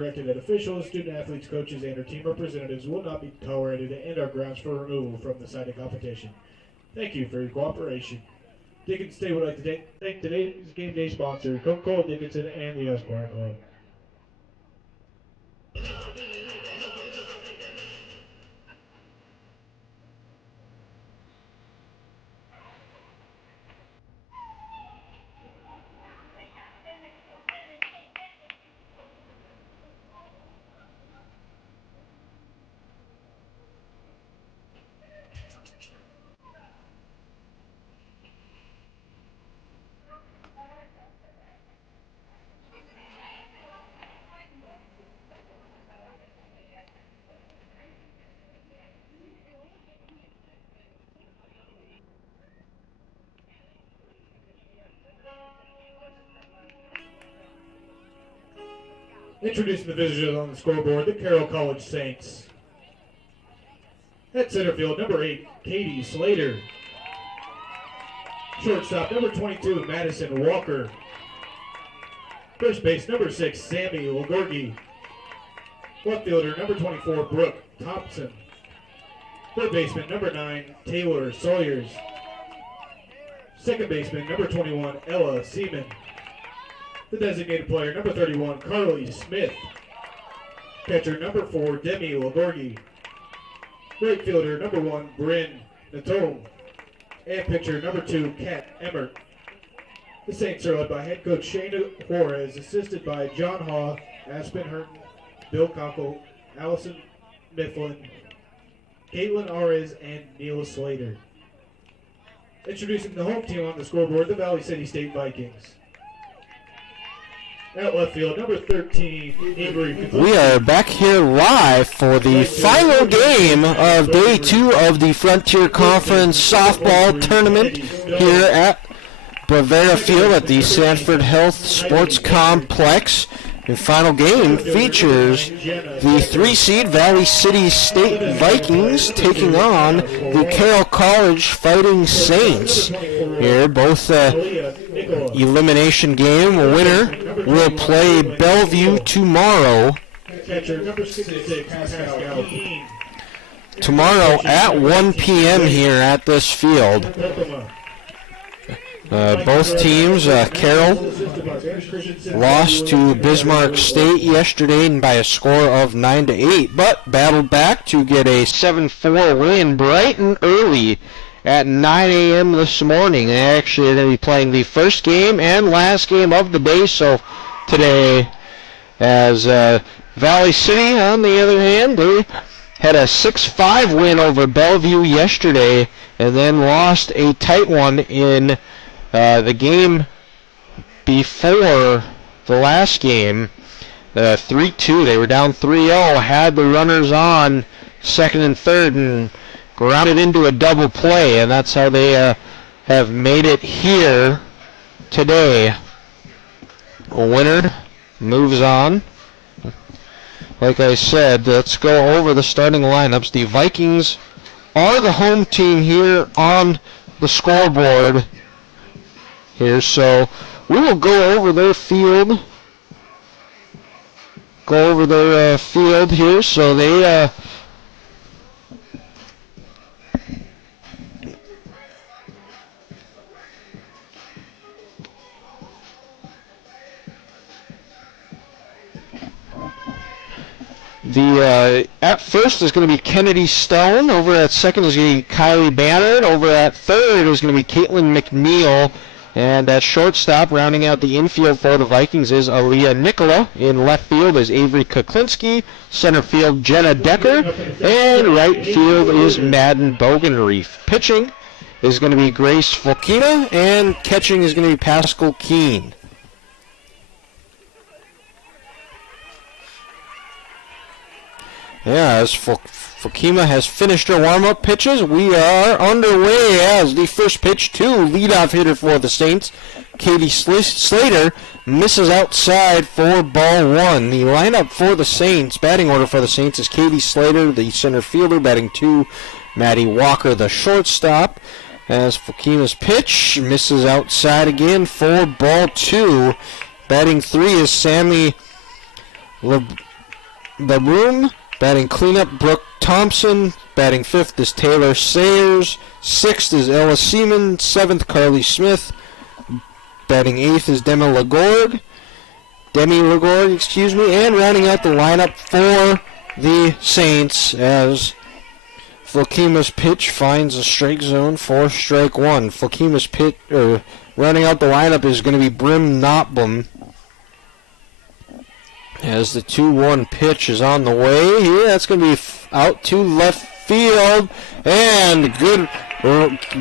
directed that officials, student athletes, coaches, and or team representatives will not be tolerated and are grounds for removal from the site of competition. Thank you for your cooperation. Dickinson State would like to thank today's game day sponsor, Coca-Cola, Dickinson, and the Esquire Club. Introducing the visitors on the scoreboard, the Carroll College Saints. At center field, number 8, Katie Slater. Shortstop, number 22, Madison Walker. First base, number 6, Sammy Lagorgi. Left fielder, number 24, Brooke Thompson. Third baseman, number 9, Taylor Sawyers. Second baseman, number 21, Ella Seaman. The designated player, number 31, Carly Smith. Catcher, number 4, Demi Lagorgi. Right fielder, number 1, Bryn Natome. And pitcher, number 2, Kat Emmert. The Saints are led by head coach Shane Juarez, assisted by John Haw, Aspen Herton, Bill Cockle, Allison Mifflin, Caitlin Arez, and Neil Slater. Introducing the home team on the scoreboard, the Valley City State Vikings. At left field, number 13, Avery. We are back here live for the final game of Day 2 of the Frontier Conference Softball Tournament here at Bravera Field at the Sanford Health Sports Complex. The final game features the 3-seed Valley City State Vikings taking on the Carroll College Fighting Saints. Here, both elimination game winner will play Bellevue tomorrow. Tomorrow at 1 p.m. here at this field. Both teams, Carroll lost to Bismarck State yesterday by a score of 9-8, but battled back to get a 7-4 win bright and early at 9 a.m. this morning. They actually are going to be playing the first game and last game of the day, so today, as Valley City, on the other hand, they had a 6-5 win over Bellevue yesterday and then lost a tight one in the game before the last game, 3-2. They were down 3-0, had the runners on second and third, and grounded into a double play, and that's how they have made it here today. A winner moves on. Like I said, let's go over the starting lineups. The Vikings are the home team here on the scoreboard here, so we will go over their field. Field here. So they at first is going to be Kennedy Stone. Over at second is going to be Kylie Banner. Over at third is going to be Caitlin McNeil. And at shortstop, rounding out the infield for the Vikings, is Aaliyah Nicola. In left field is Avery Kuklinski. Center field, Jenna Decker. And right field is Madden Bogenreef. Pitching is going to be Grace Fulkina. And catching is going to be Pascal Keene. Yeah, as Fulkina has finished her warm-up pitches, we are underway as the first pitch to leadoff hitter for the Saints. Katie Slater misses outside for ball one. The lineup for the Saints, batting order for the Saints, is Katie Slater, the center fielder, batting 2. Maddie Walker, the shortstop. As Fulkina's pitch misses outside again for ball 2. Batting 3 is Sammy the room. Batting cleanup, Brooke Thompson. Batting fifth is Taylor Sayers. Sixth is Ella Seaman. Seventh, Carly Smith. Batting eighth is Demi Lagord, and rounding out the lineup for the Saints as Fulkima's pitch finds a strike zone for strike one. Fulkima's pitch, rounding out the lineup is going to be Brim Notbum as the 2-1 pitch is on the way here. That's going to be out to left field, and good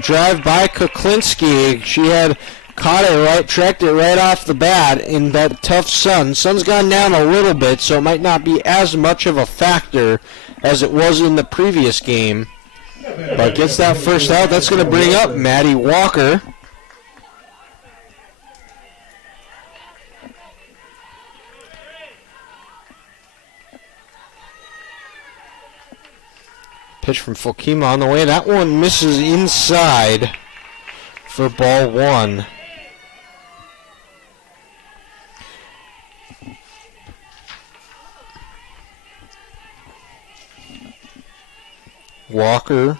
drive by Kuklinski. She had caught it right, tracked it right off the bat in that tough sun. Sun's gone down a little bit, so it might not be as much of a factor as it was in the previous game. But gets that first out. That's going to bring up Maddie Walker. Pitch from Fulkema on the way. That one misses inside for ball one. Walker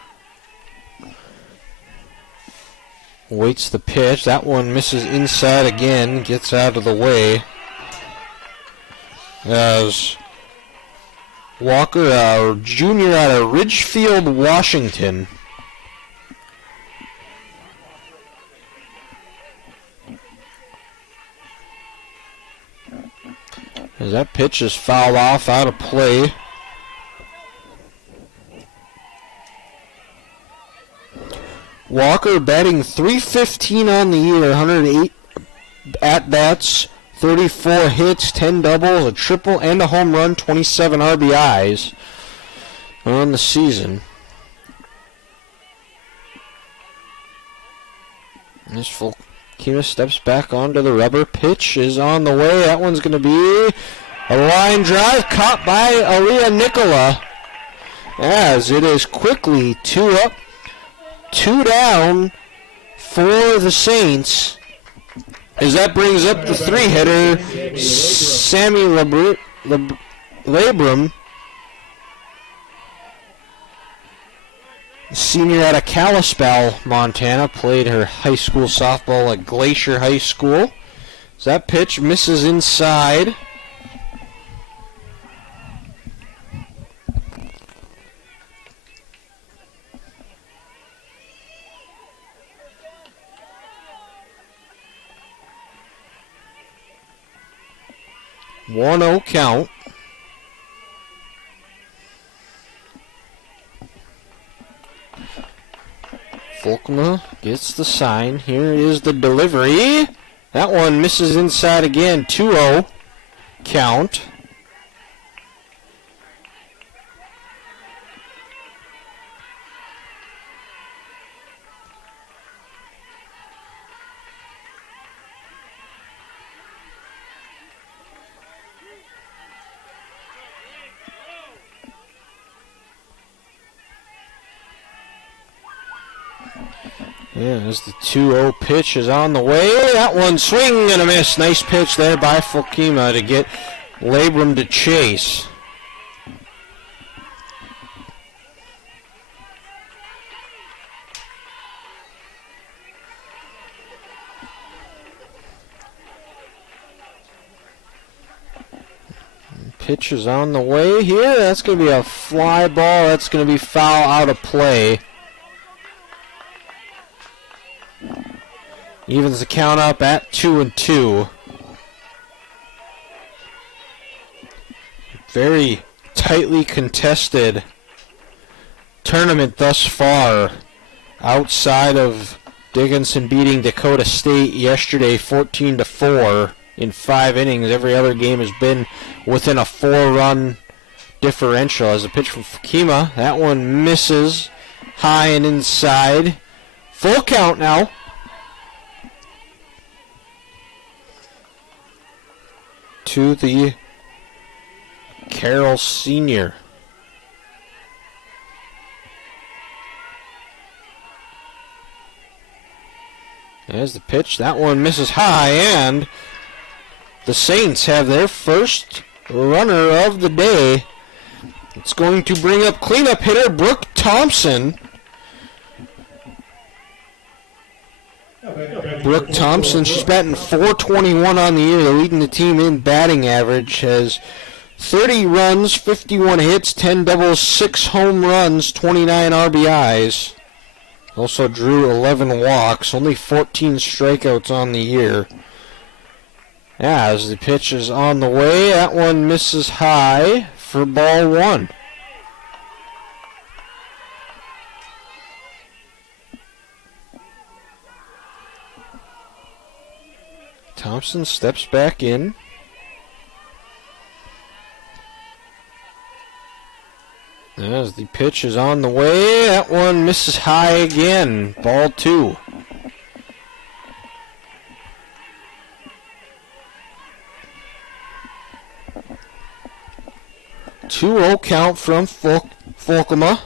waits the pitch. That one misses inside again. Gets out of the way. As Walker, a junior out of Ridgefield, Washington. As that pitch is fouled off, out of play. Walker batting .315 on the year, 108 at-bats, 34 hits, 10 doubles, a triple, and a home run, 27 RBIs on the season. This Fulkema steps back onto the rubber. Pitch is on the way. That one's going to be a line drive caught by Aaliyah Nicola, as it is quickly 2 up. 2 down for the Saints, as that brings up the 3-hitter, Sammy Labrum, senior out of Kalispell, Montana, played her high school softball at Glacier High School. So that pitch misses inside. One-0 count. Fulkema gets the sign. Here is the delivery. That one misses inside again. 2-0 count. Yeah, as the 2-0 pitch is on the way. That one swing and a miss. Nice pitch there by Fulkema to get Labrum to chase. Pitch is on the way here. That's going to be a fly ball. That's going to be foul out of play. Evens the count up at 2-2. Very tightly contested tournament thus far. Outside of Dickinson beating Dakota State yesterday 14-4 in 5 innings. Every other game has been within a 4-run differential. As a pitch from Fulkema, that one misses high and inside. Full count now. To the Carroll senior. There's the pitch. That one misses high, and the Saints have their first runner of the day. It's going to bring up cleanup hitter Brooke Thompson. Brooke Thompson, she's batting .421 on the year, leading the team in batting average. Has 30 runs, 51 hits, 10 doubles, 6 home runs, 29 RBIs. Also drew 11 walks, only 14 strikeouts on the year. As the pitch is on the way, that one misses high for ball one. Thompson steps back in. As the pitch is on the way, that one misses high again. Ball two. 2-0 count from Folkema.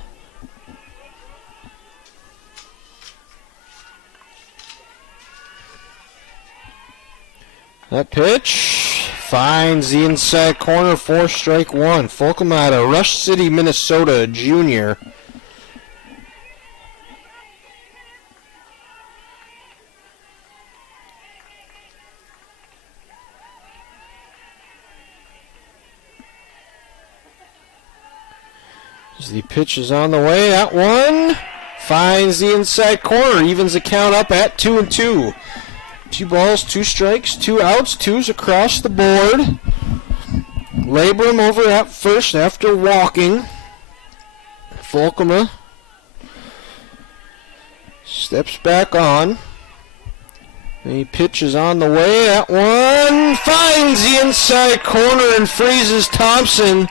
That pitch finds the inside corner for strike one. Folkema out of Rush City, Minnesota, junior. As the pitch is on the way, that one finds the inside corner, evens the count up at 2-2. 2 balls, 2 strikes, 2 outs, 2s across the board. Labrum over at first after walking. Folkema steps back on. The pitch is on the way. That one finds the inside corner and freezes Thompson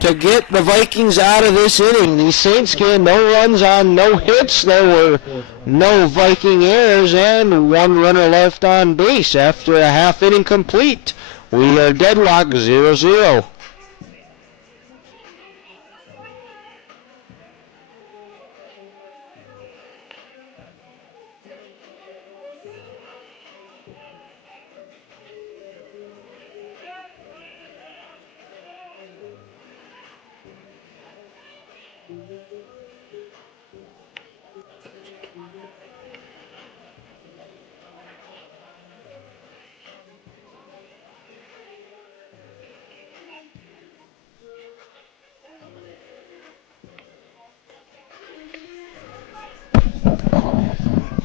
to get the Vikings out of this inning. The Saints get no runs on no hits. There were no Viking errors and 1 runner left on base after a half inning complete. We are deadlocked 0-0.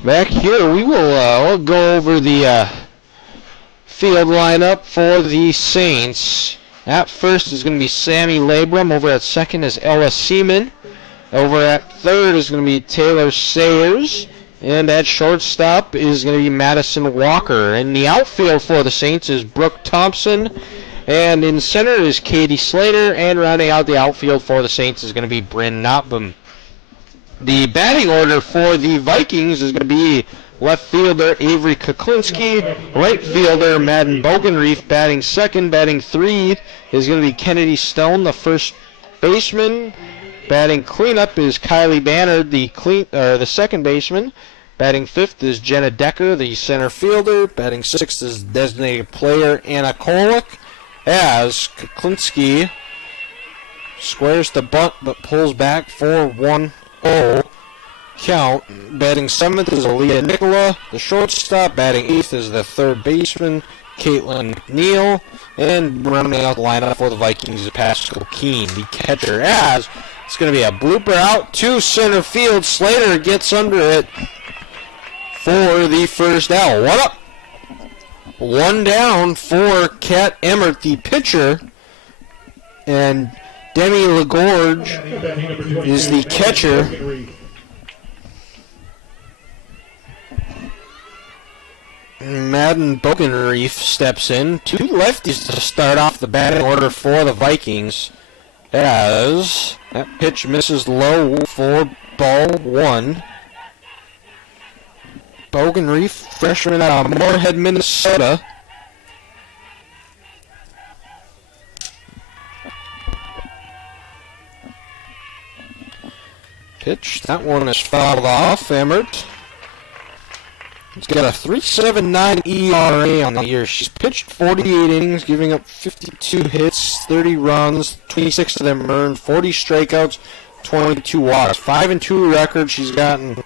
Back here, we will go over the field lineup for the Saints. At first is going to be Sammy Labrum. Over at second is Ella Seaman. Over at third is going to be Taylor Sayers. And at shortstop is going to be Madison Walker. In the outfield for the Saints is Brooke Thompson. And in center is Katie Slater. And rounding out the outfield for the Saints is going to be Bryn Notbum. The batting order for the Vikings is going to be left fielder Avery Kuklinski, right fielder Madden Bogenreef batting second. Batting third is going to be Kennedy Stone, the first baseman. Batting cleanup is Kylie Banner, the second baseman. Batting fifth is Jenna Decker, the center fielder. Batting sixth is designated player Anna Kolick, as Kuklinski squares the bunt but pulls back for 1-0 count. Batting seventh is Aaliyah Nicola, the shortstop. Batting eighth is the third baseman, Caitlin McNeil. And rounding out the lineup for the Vikings is Pascal Keene, the catcher, as it's going to be a blooper out to center field. Slater gets under it for the first out. 1 up, 1 down for Kat Emmert, the pitcher. And Demi Lagorge is the catcher. Madden Bogenreef steps in. 2 lefties to start off the batting order for the Vikings, as that pitch misses low for ball 1. Bogenreef, freshman out of Moorhead, Minnesota. Pitch, that one is fouled off. Emmert. He's got a 3.79 ERA on the year. She's pitched 48 innings, giving up 52 hits, 30 runs, 26 of them earned, 40 strikeouts, 22 walks. 5-2 record. She's gotten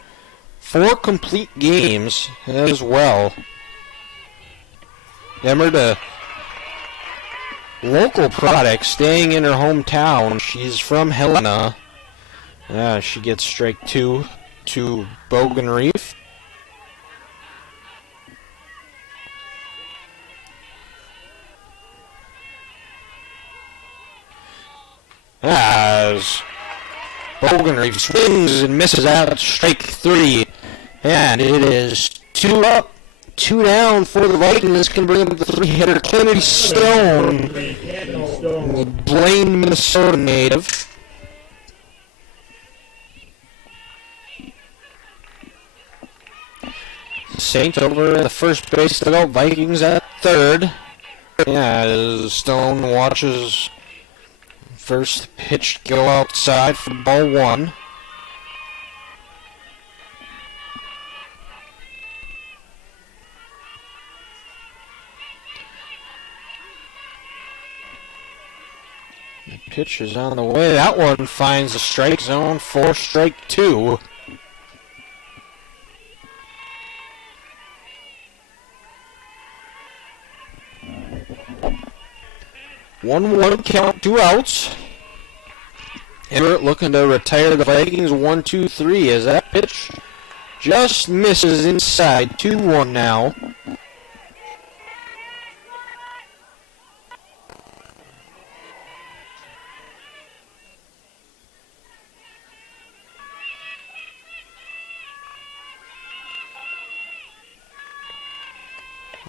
4 complete games as well. Emmer, a local product, staying in her hometown. She's from Helena. She gets strike 2 to Bogan Reef. As Bogan Reef swings and misses out, strike 3. And it is 2 up, 2 down for the Vikings. This can bring up the 3-hitter, Kennedy Stone, the Blaine, Minnesota native. Saints over at the first base dugout, Vikings at third. As Stone watches first pitch go outside for ball 1. The pitch is on the way. That one finds the strike zone for strike 2. 1-1 count, 2 outs. Everett looking to retire the Vikings. 1-2-3 as that pitch just misses inside. 2-1 now.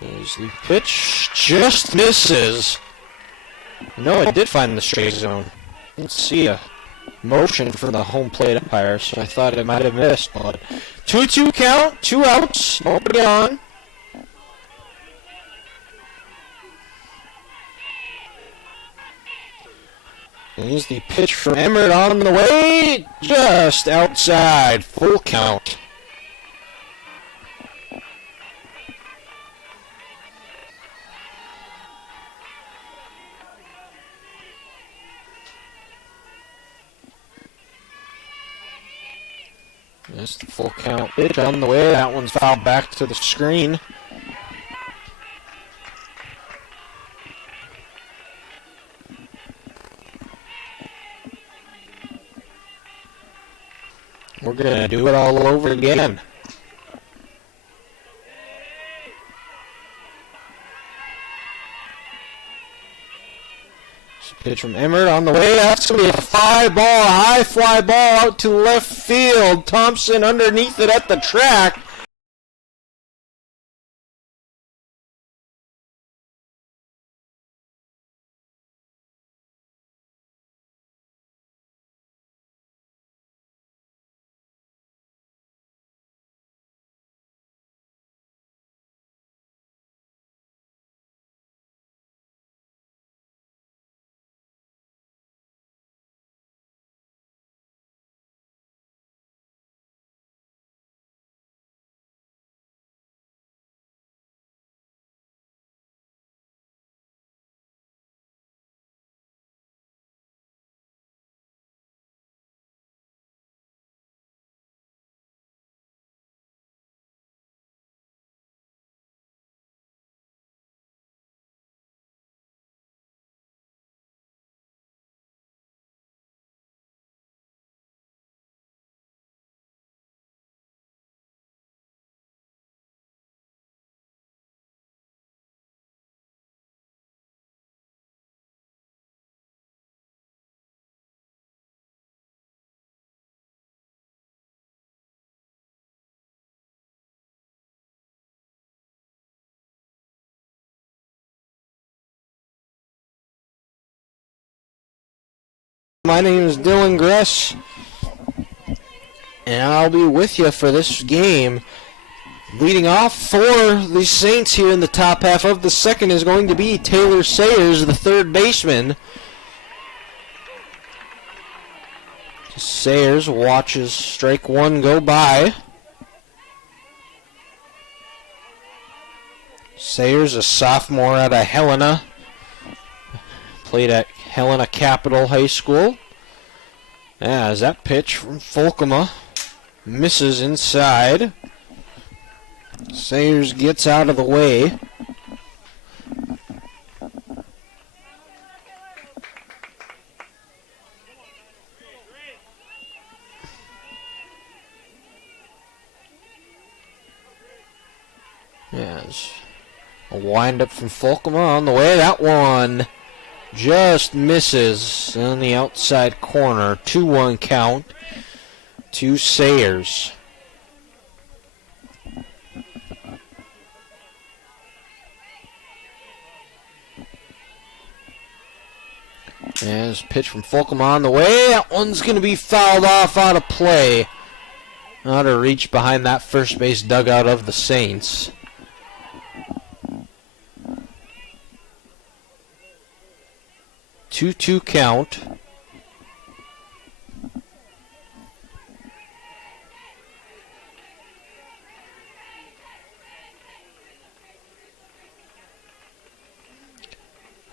There's the pitch, just misses. No, it did find the strike zone. Didn't see a motion from the home plate umpire, so I thought it might have missed. But 2-2 count, 2 outs, nobody on. Here's the pitch from Emmert on the way, just outside, full count. That's the full count pitch on the way. That one's fouled back to the screen. We're going to do it all over again. Pitch from Emmert on the way. That's going to be a fly ball, a high fly ball out to left field. Thompson underneath it at the track. My name is Dylan Gress, and I'll be with you for this game. Leading off for the Saints here in the top half of the second is going to be Taylor Sayers, the third baseman. Sayers watches strike 1 go by. Sayers, a sophomore out of Helena, played at Helena Capital High School. As that pitch from Folkema misses inside. Sayers gets out of the way. Yes. A windup from Folkema on the way. That one just misses on the outside corner. 2-1 count to Sayers. As pitch from Folkema on the way. That one's going to be fouled off out of play. Out of reach behind that first base dugout of the Saints. 2-2 count.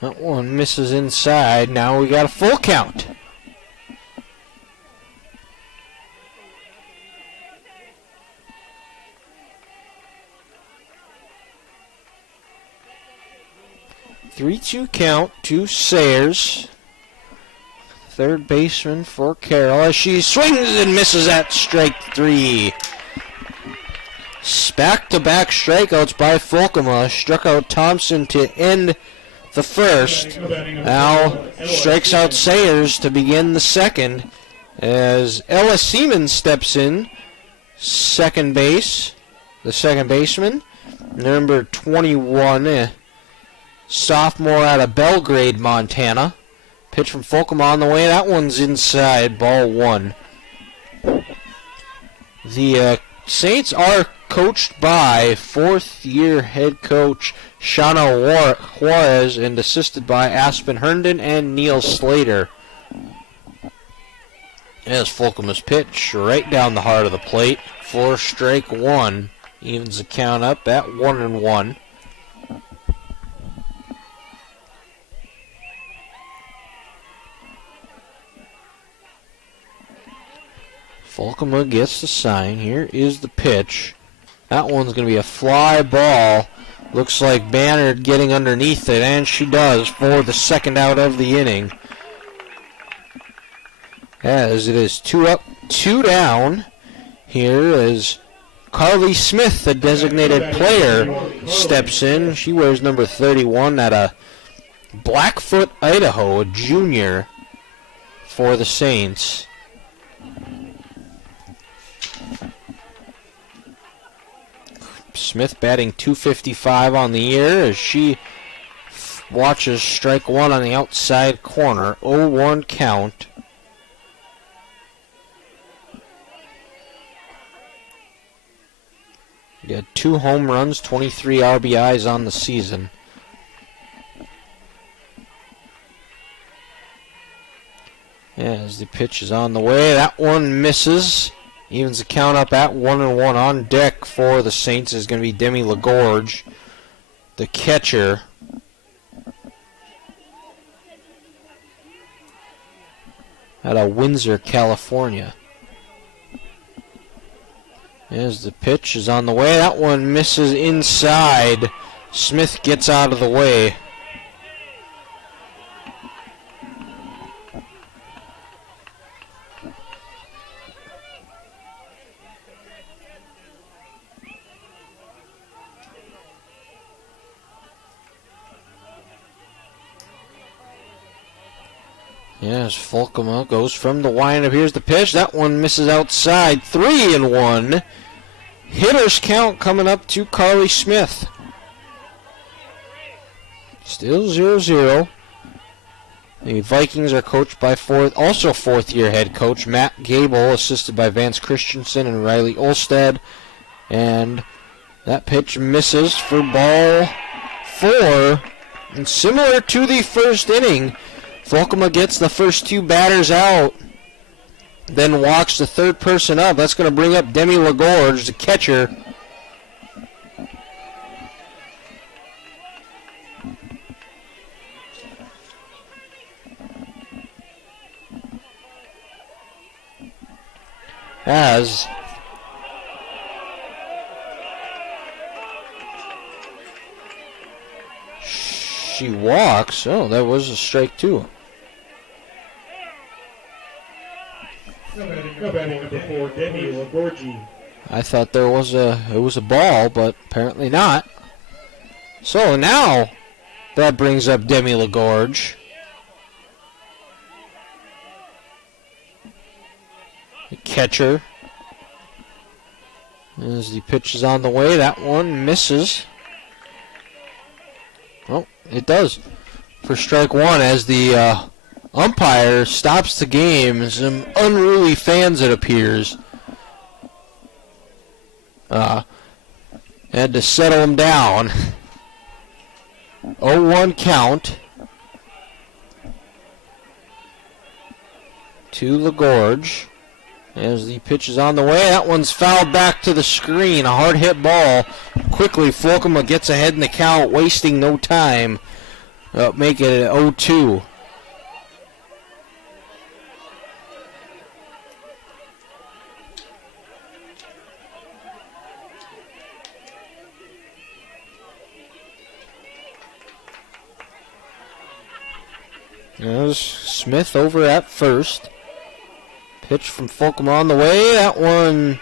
That one misses inside. Now we got a full count. Three-two count to Sayers. Third baseman for Carroll as she swings and misses at strike three. Back-to-back strikeouts by Folkema. Struck out Thompson to end the first. Now strikes out Sayers to begin the second as Ella Seaman steps in. Second base. The second baseman. Number 21. Sophomore out of Belgrade, Montana. Pitch from Folkema on the way. That one's inside. Ball one. The Saints are coached by fourth-year head coach Shauna Juarez and assisted by Aspen Herndon and Neil Slater. As Folkema's pitch right down the heart of the plate for strike one. Evens the count up at 1-1. Folkema gets the sign. Here is the pitch. That one's going to be a fly ball. Looks like Bannard getting underneath it, and she does for the second out of the inning. As it is 2 up, 2 down. Here as Carly Smith, the designated player, steps in. She wears number 31 at a Blackfoot, Idaho, a junior for the Saints. Smith batting .255 on the year as she watches strike one on the outside corner. 0-1 count. He had 2 home runs, 23 RBIs on the season. As the pitch is on the way, that one misses. Evens the count up at 1-1. On deck for the Saints is going to be Demi LaGorge, the catcher. Out of Windsor, California. As the pitch is on the way, that one misses inside. Smith gets out of the way. Yes, Folkema goes from the windup. Here's the pitch. That one misses outside. 3-1. Hitters count coming up to Carly Smith. Still 0-0. The Vikings are coached by fourth-year head coach Matt Gable, assisted by Vance Christensen and Riley Olstad. And that pitch misses for ball 4. And similar to the first inning, Folkema gets the first 2 batters out, then walks the third person up. That's going to bring up Demi LaGorge, the catcher. as she walks. Oh, that was a strike too. No batting number 4, Demi Lagorgi. I thought it was a ball, but apparently not. So now that brings up Demi Lagorge. The catcher. As the pitch is on the way, that one misses. Oh, it does. For strike one, as the umpire stops the game. Some unruly fans, it appears. Had to settle him down. 0-1 count to Lagorge. As the pitch is on the way, that one's fouled back to the screen. A hard hit ball. Quickly, Flokema gets ahead in the count, wasting no time. Make it an 0-2. There's Smith over at first. Pitch from Folcom on the way. That one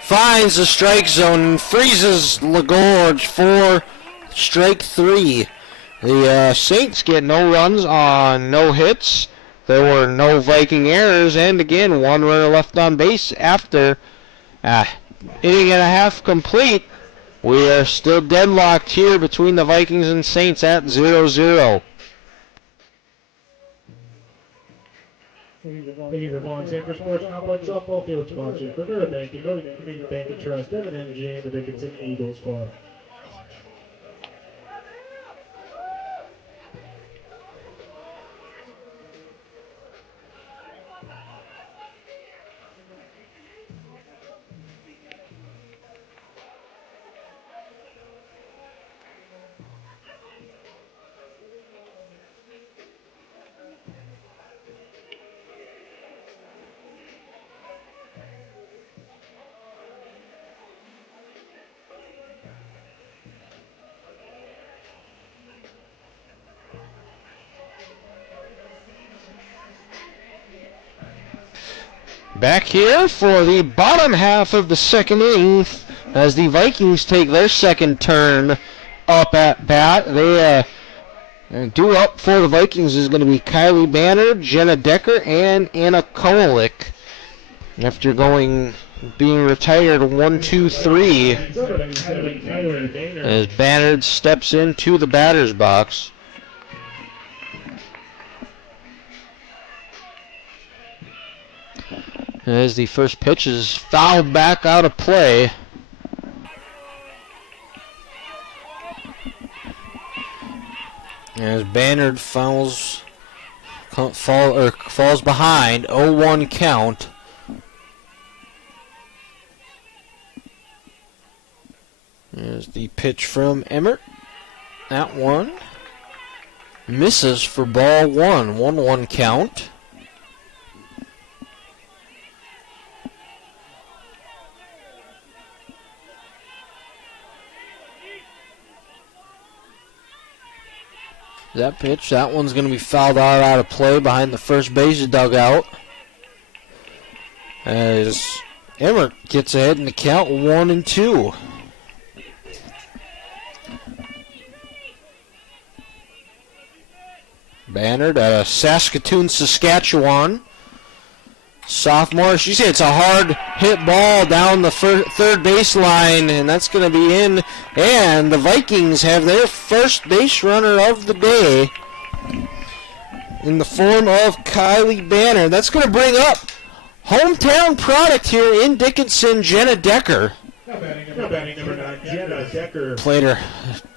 finds the strike zone and freezes Lagorge for strike 3. The Saints get no runs on no hits. There were no Viking errors, and again, one runner left on base after inning and a half complete. We are still deadlocked here between the Vikings and Saints at 0-0. Leader Vaughn Sanford Sports Complex softball field sponsor. Bravera Bank, Northern Community Bank and Trust, Devon Energy, and the Dickinson Eagles Club. Back here for the bottom half of the second inning as the Vikings take their second turn up at bat. Due up for the Vikings is going to be Kylie Banner, Jenna Decker, and Anna Kolik. After being retired 1-2-3 as Banner steps into the batter's box. As the first pitch is fouled back out of play. As Bannard falls behind, 0-1 count. There's the pitch from Emmert. That one misses for ball one. 1-1 count. That pitch, that one's going to be fouled out of play behind the first base dugout. As Emmert gets ahead in the count 1-2. Bannard out of Saskatoon, Saskatchewan. Sophomore, she said it's a hard hit ball down the third baseline, and that's going to be in. And the Vikings have their first base runner of the day in the form of Kylie Banner. That's going to bring up hometown product here in Dickinson, Jenna Decker. Now batting number 9, Jenna Decker. Played her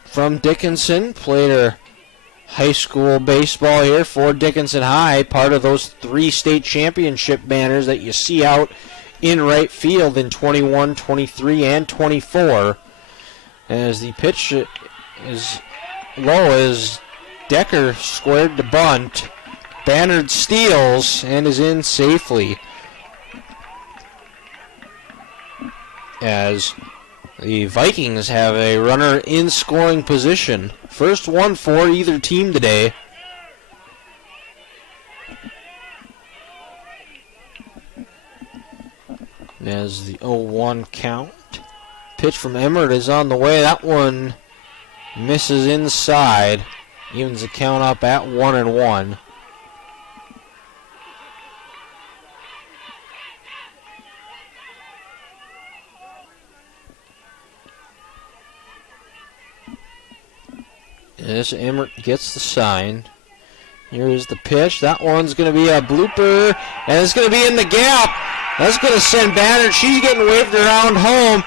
from Dickinson, played her high school baseball here for Dickinson High, part of those 3 state championship banners that you see out in right field in 21, 23, and 24. As the pitch is low as Decker squared the bunt. Bannard steals and is in safely. as the Vikings have a runner in scoring position. First one for either team today. As the 0-1 count. Pitch from Emmert is on the way. That one misses inside. Evens the count up at 1-1. As Emmert gets the sign. Here is the pitch. That one's going to be a blooper, and it's going to be in the gap. That's going to send Banner. She's getting waved around home.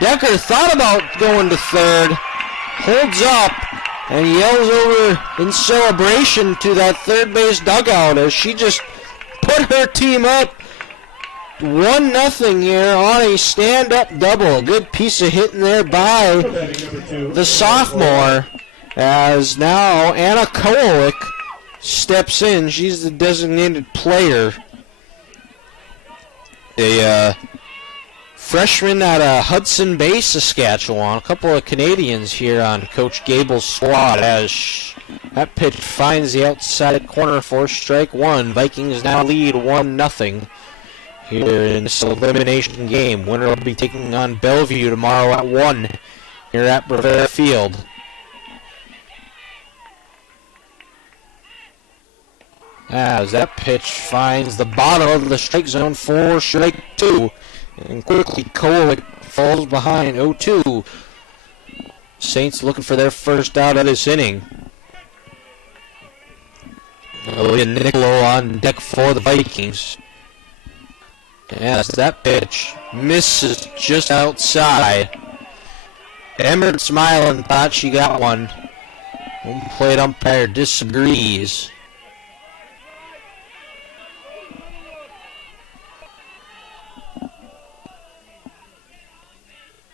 Decker thought about going to third. Holds up and yells over in celebration to that third base dugout as she just put her team up 1-0 here on a stand-up double. A good piece of hitting there by the sophomore. As now Anna Kowalik steps in. She's the designated player. A freshman out of Hudson Bay, Saskatchewan. A couple of Canadians here on Coach Gable's squad as that pitch finds the outside corner for strike one. Vikings now lead 1-0 here in this elimination game. Winner will be taking on Bellevue tomorrow at 1 here at Bravera Field. As that pitch finds the bottom of the strike zone for strike two. And quickly Kowalik falls behind 0-2. Saints looking for their first out of this inning. Nicolo on deck for the Vikings. As that pitch misses just outside. Emmert smiling, thought she got one. Home plate umpire disagrees.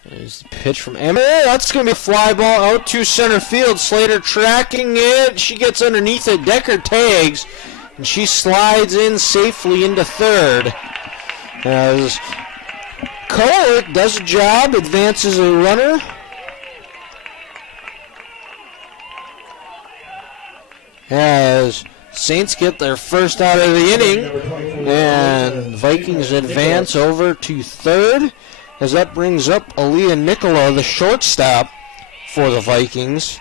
There's the pitch from Emmett. That's going to be a fly ball out to center field. Slater tracking it. She gets underneath it. Decker tags. And she slides in safely into third. As Kohler does a job. Advances a runner. As Saints get their first out of the inning. And Vikings advance over to third. As that brings up Aaliyah Nicola, the shortstop for the Vikings.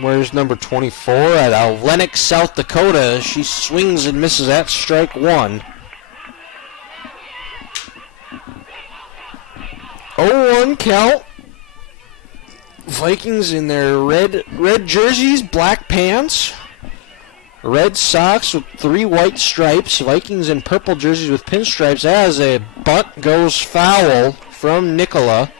Where's number 24 at Lennox, South Dakota? She swings and misses at strike one. 0-1 count. Vikings in their red jerseys, black pants. Red socks with 3 white stripes. Vikings in purple jerseys with pinstripes as a bunt goes foul from Nicola.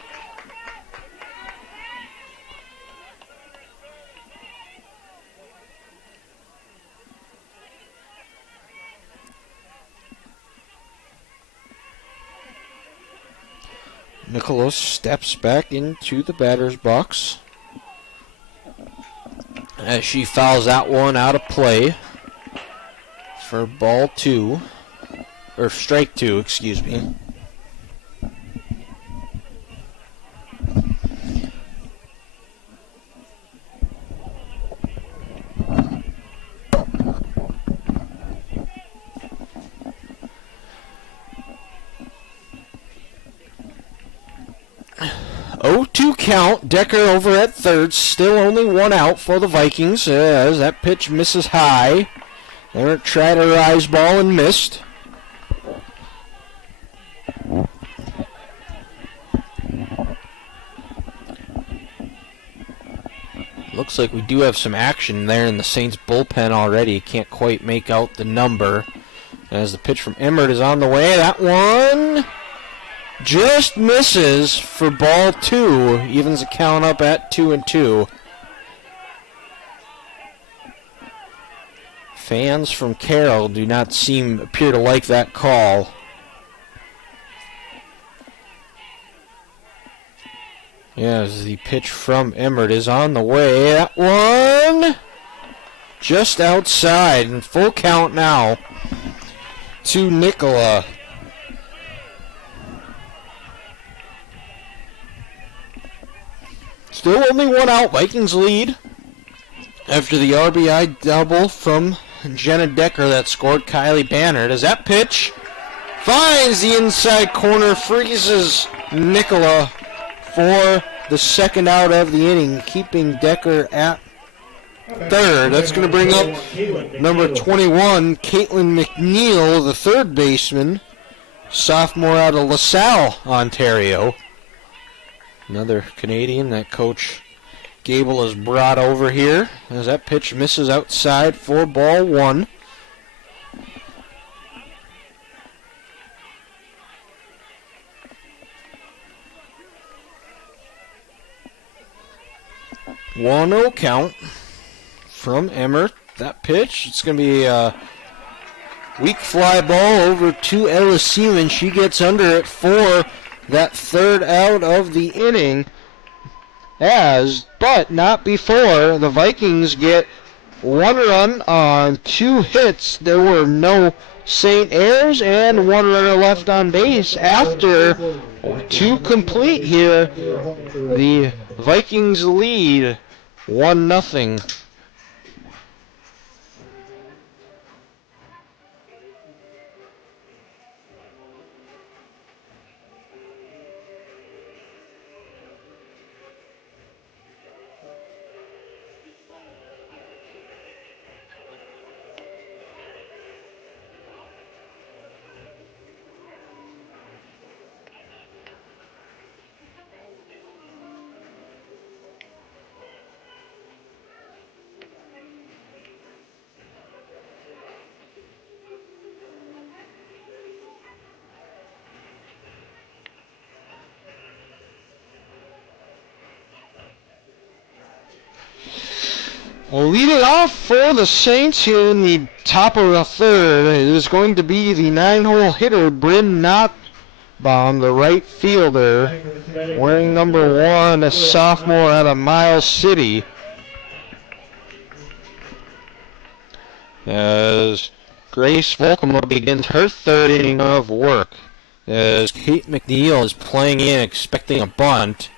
Nicola steps back into the batter's box as she fouls that one out of play for ball 2, or strike 2, excuse me. Count. Decker over at third. Still only 1 out for the Vikings as that pitch misses high. Eric tried a rise ball and missed. Looks like we do have some action there in the Saints bullpen already. Can't quite make out the number. As the pitch from Emmert is on the way. That one just misses for ball 2. Evens the count up at 2-2. Fans from Carroll do not appear to like that call. Yes, the pitch from Emmert is on the way. That one just outside, and full count now to Nicola. Still only one out. Vikings lead after the RBI double from Jenna Decker that scored Kylie Bannard. As that pitch finds the inside corner, freezes Nicola for the second out of the inning, keeping Decker at third. That's going to bring up number 21, Caitlin McNeil, the third baseman, sophomore out of LaSalle, Ontario. Another Canadian that Coach Gable has brought over here, as that pitch misses outside for ball one. One 0 count from Emmer. That pitch, it's going to be a weak fly ball over to Ella Seaman. She gets under it for that third out of the inning. But not before the Vikings get one run on two hits. There were no St. Airs and one runner left on base after two complete here. The Vikings lead 1-0. Well, leading off for the Saints here in the top of the third is going to be the 9-hole hitter, Bryn Nottbaum, the right fielder, wearing number 1, a sophomore out of Miles City. As Grace Volkema begins her third inning of work, as Kate McNeil is playing in, expecting a bunt.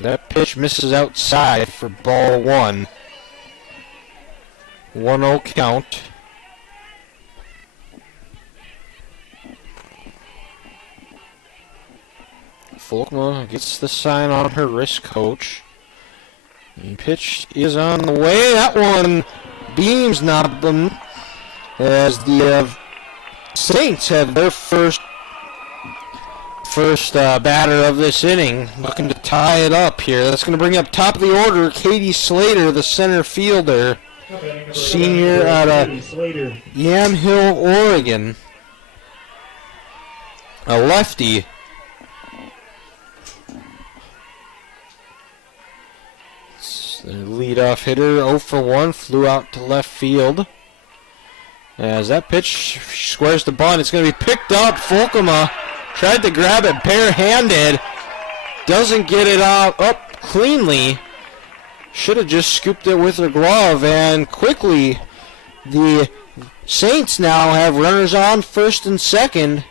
That pitch misses outside for ball one. 1-0 count. Volkema gets the sign on her wrist, coach. The pitch is on the way. That one beams Nottbaum as the Saints have their first batter of this inning, looking to tie it up here. That's going to bring up top of the order Katie Slater, the center fielder, senior out of Yamhill, Oregon, a lefty. The leadoff hitter, 0 for 1, flew out to left field. As that pitch squares the bunt, it's going to be picked up. Volkema tried to grab it barehanded. Doesn't get it out up cleanly. Should have just scooped it with her glove. And quickly, the Saints now have runners on first and second.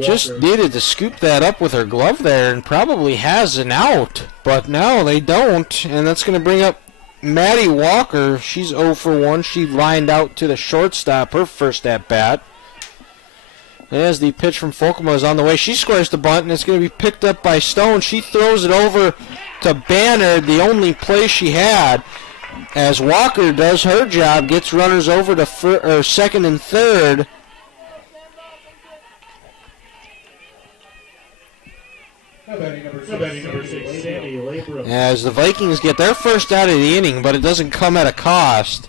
Just needed to scoop that up with her glove there and probably has an out. But no, they don't. And that's going to bring up Maddie Walker. She's 0 for 1. She lined out to the shortstop her first at bat. As the pitch from Volkema is on the way, she squares the bunt and it's going to be picked up by Stone. She throws it over to Bannard, the only play she had. As Walker does her job, gets runners over to second and third. As the Vikings get their first out of the inning, but it doesn't come at a cost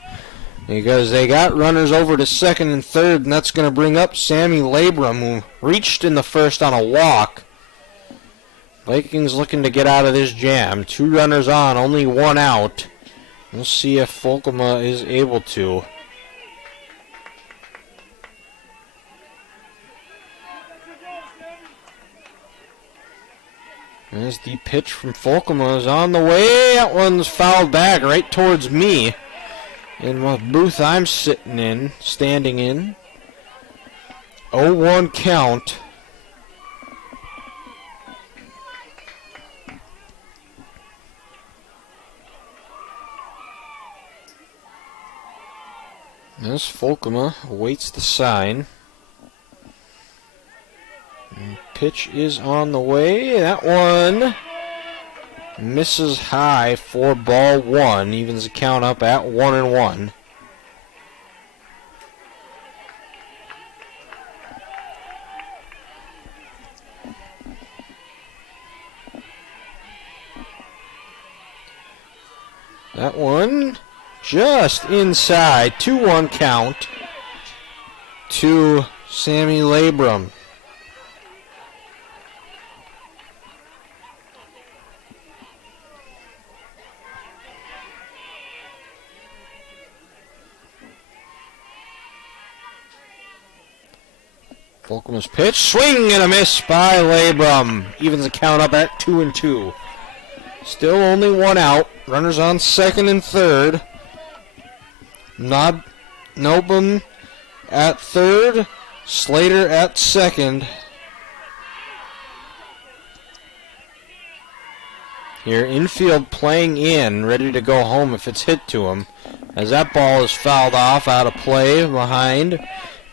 because they got runners over to second and third, and that's going to bring up Sammy Labrum, who reached in the first on a walk. Vikings looking to get out of this jam. 2 runners on, only 1 out. We'll see if Volkema is able to. As the pitch from Volkema is on the way. That one's fouled back right towards me. In what booth I'm standing in. 0-1 count. As Folkema awaits the sign. And pitch is on the way. That one misses high for ball one. Evens the count up at 1-1. That one just inside. 2-1 count to Sammy Labrum. Folkman's pitch, swing and a miss by Labrum. Evens the count up at 2-2. Still only one out. Runners on second and third. Nobum at third. Slater at second. Here, infield playing in, ready to go home if it's hit to him. As that ball is fouled off out of play behind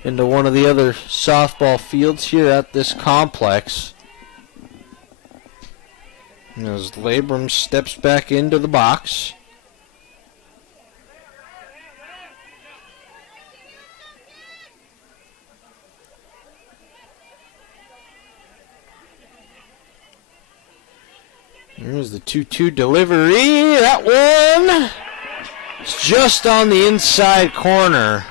into one of the other softball fields here at this complex. As Labrum steps back into the box. Here's the 2-2 delivery. That one is just on the inside corner.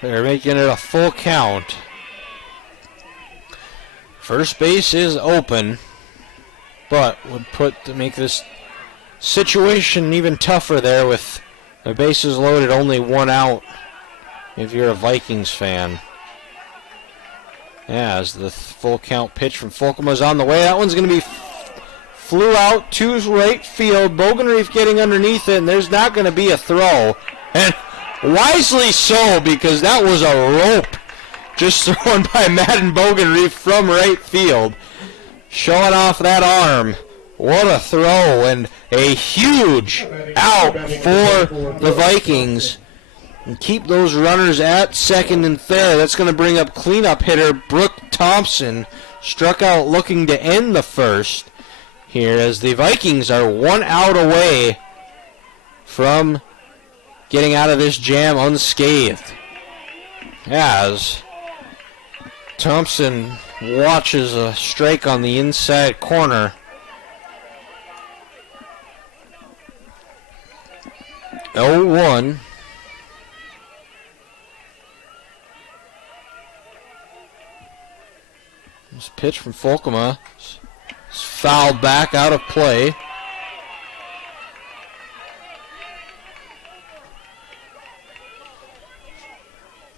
They're making it a full count. First base is open, but would make this situation even tougher there with the bases loaded, only one out if you're a Vikings fan. Yeah, as the full count pitch from Folkema is on the way. That one's going to be flew out to right field. Bogenreef getting underneath it, and there's not going to be a throw. And wisely so, because that was a rope just thrown by Madden Bogenreef from right field. Showing off that arm. What a throw, and a huge out for the Vikings. And keep those runners at second and third. That's going to bring up cleanup hitter Brooke Thompson. Struck out looking to end the first here as the Vikings are one out away from getting out of this jam unscathed. As Thompson watches a strike on the inside corner. 0-1. This pitch from Folkema is fouled back out of play.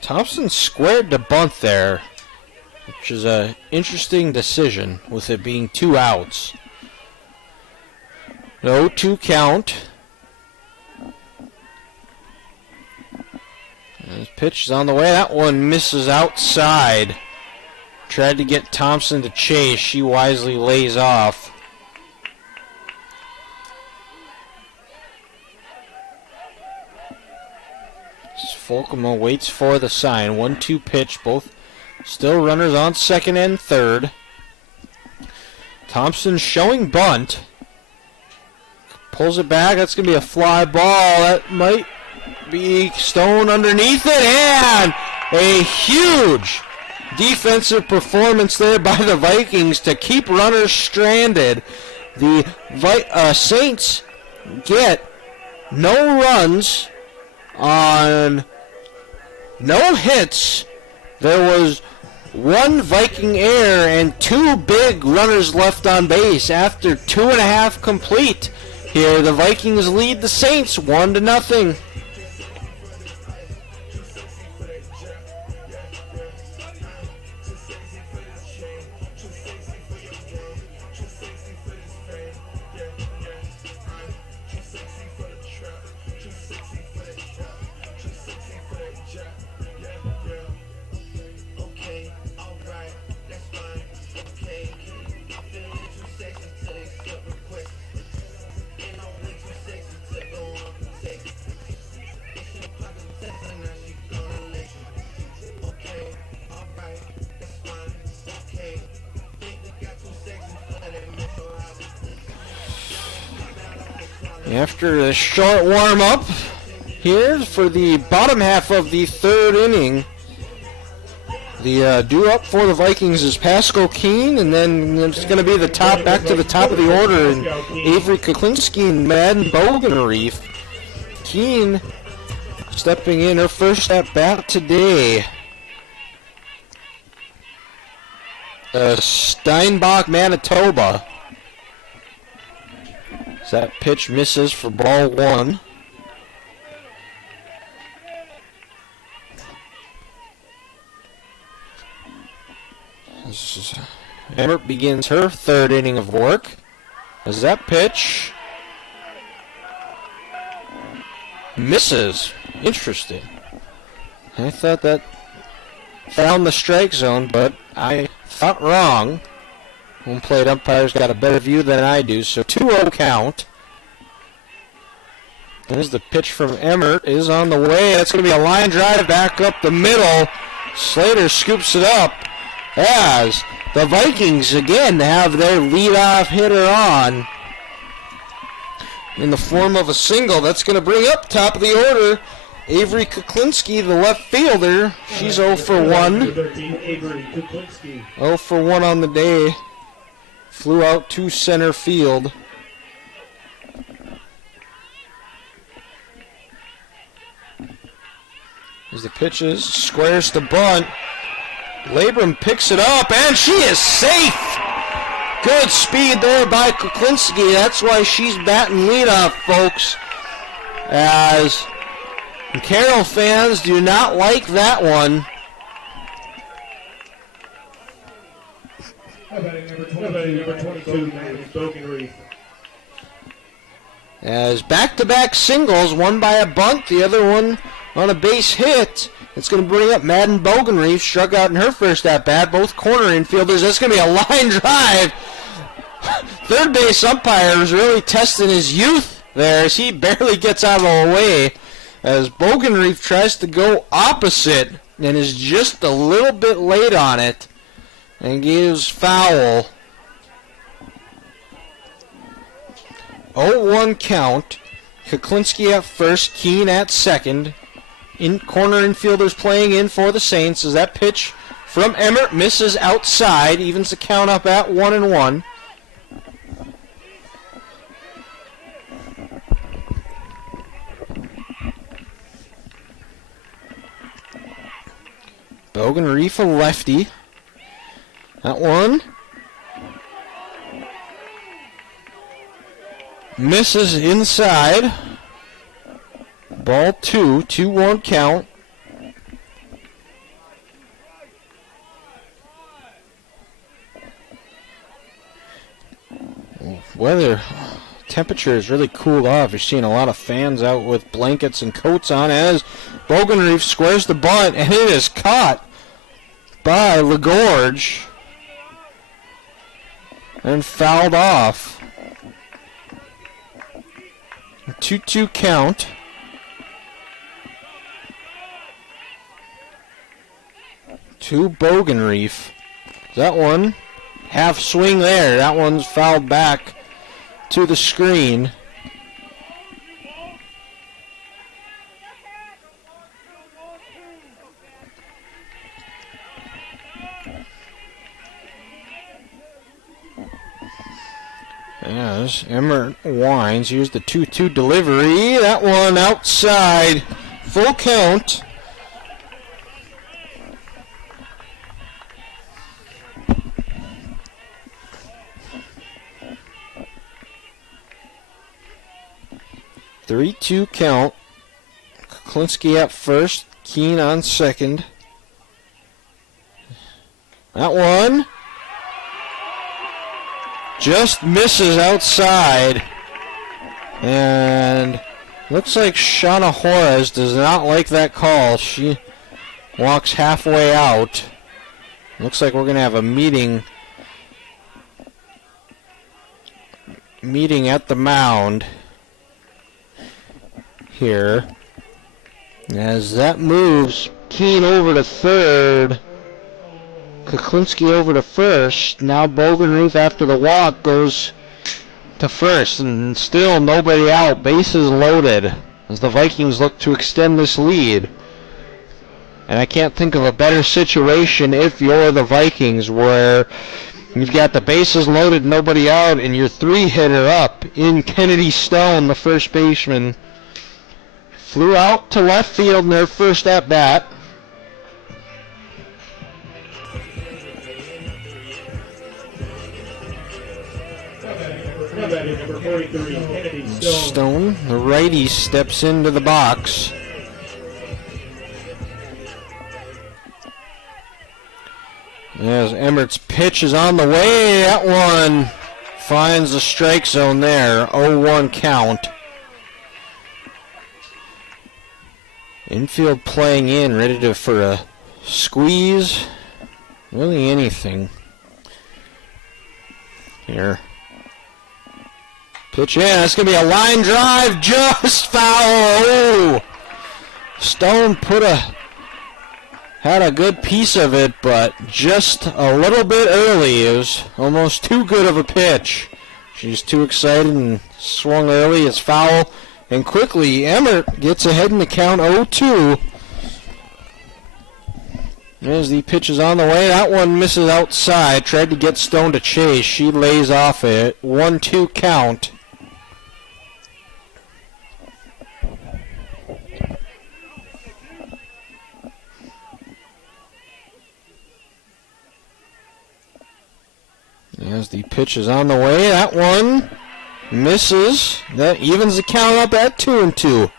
Thompson squared to bunt there, which is an interesting decision with it being two outs. 0-2 count. And his pitch is on the way. That one misses outside. Tried to get Thompson to chase. She wisely lays off. Folkema waits for the sign. 1-2 pitch. Both still runners on second and third. Thompson showing bunt. Pulls it back. That's going to be a fly ball. That might be Stone underneath it. And a huge defensive performance there by the Vikings to keep runners stranded. The Saints get no runs on no hits. There was one Viking error and two big runners left on base after 2.5 complete. Here the Vikings lead the Saints 1-0. After a short warm-up here for the bottom half of the third inning, the due up for the Vikings is Pascal Keene, and then it's going to be back to the top of the order, and Avery Kuklinski and Madden Bogenreef. Keene stepping in her first at bat today. Steinbach, Manitoba. That pitch misses for ball one. Emmert begins her third inning of work. As that pitch misses. Interesting. I thought that found the strike zone, but I thought wrong. Home plate umpire's got a better view than I do, so 2-0 count. There's the pitch from Emmert, is on the way. That's going to be a line drive back up the middle. Slater scoops it up as the Vikings again have their leadoff hitter on in the form of a single. That's going to bring up top of the order Avery Kuklinski, the left fielder. She's 0 for 1. 0 for 1 on the day. Flew out to center field. As the pitches, squares the bunt. Labrum picks it up, and she is safe. Good speed there by Kuklinski. That's why she's batting leadoff, folks. As Carroll fans do not like that one. As back-to-back singles, one by a bunt, the other one on a base hit. It's going to bring up Madden Bogenreef, struck out in her first at-bat, both corner infielders. That's going to be a line drive. Third base umpire is really testing his youth there as he barely gets out of the way. As Bogenreef tries to go opposite and is just a little bit late on it and gives foul. 0-1 count. Kuklinski at first, Keene at second. In corner infielders playing in for the Saints as that pitch from Emmert misses outside, evens the count up at 1-1. Bogenreef, a lefty. That one misses inside. Ball 2, 2-1 count. Weather, temperature has really cooled off. You're seeing a lot of fans out with blankets and coats on as Bogenreef squares the bunt, and it is caught by LaGorge and fouled off. 2-2 count. To Bogenreef. That one, half swing there. That one's fouled back to the screen. As Emmert winds, here's the 2-2 delivery. That one outside. Full count. Three-two count. Kuklinski at first. Keene on second. That one just misses outside. And looks like Shauna Juarez does not like that call. She walks halfway out. Looks like we're going to have a meeting at the mound here. As that moves Keene over to third. Kuklinski over to first. Now Bogenreef after the walk goes to first, and still nobody out. Bases loaded as the Vikings look to extend this lead. And I can't think of a better situation if you're the Vikings, where you've got the bases loaded, nobody out, and your 3-hitter up in Kennedy Stone, the first baseman. Flew out to left field in their first at-bat. Number 43, Kennedy Stone, the righty, steps into the box. As Emmert's pitch is on the way, that one finds the strike zone there. 0-1 count. Infield playing in, ready for a squeeze. Really anything. Here. Pitch in. That's going to be a line drive. Just foul. Oh. Stone had a good piece of it, but just a little bit early. It was almost too good of a pitch. She's too excited and swung early. It's foul. And quickly, Emmert gets ahead in the count 0-2. As the pitch is on the way, that one misses outside. Tried to get Stone to chase. She lays off it. 1-2 count. As the pitch is on the way, that one misses. That evens the count up at 2-2.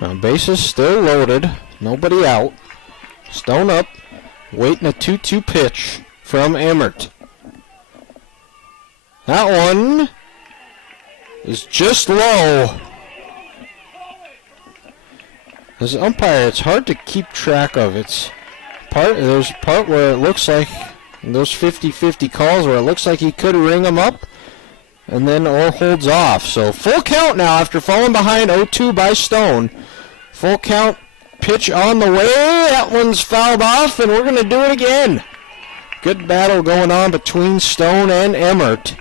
Now bases still loaded. Nobody out. Stone up. Waiting a 2-2 pitch from Emmert. That one is just low. As an umpire, it's hard to keep track of. There's a part where it looks like, those 50-50 calls where it looks like he could ring them up, and then or holds off. So full count now after falling behind 0-2 by Stone. Full count pitch on the way. That one's fouled off, and we're going to do it again. Good battle going on between Stone and Emmert.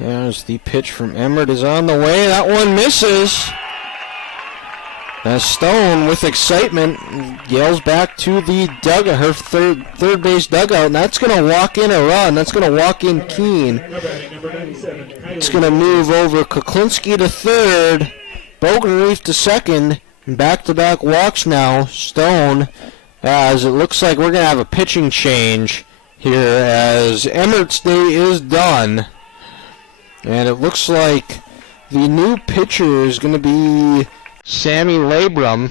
As the pitch from Emmert is on the way. That one misses. As Stone, with excitement, yells back to the dugout, her third base dugout, and that's going to walk in a run. That's going to walk in Keene. It's going to move over Kuklinski to third, Bogenreef to second, and back-to-back walks now. Stone, as it looks like we're going to have a pitching change here as Emmert's day is done. And it looks like the new pitcher is going to be Sammy Labrum.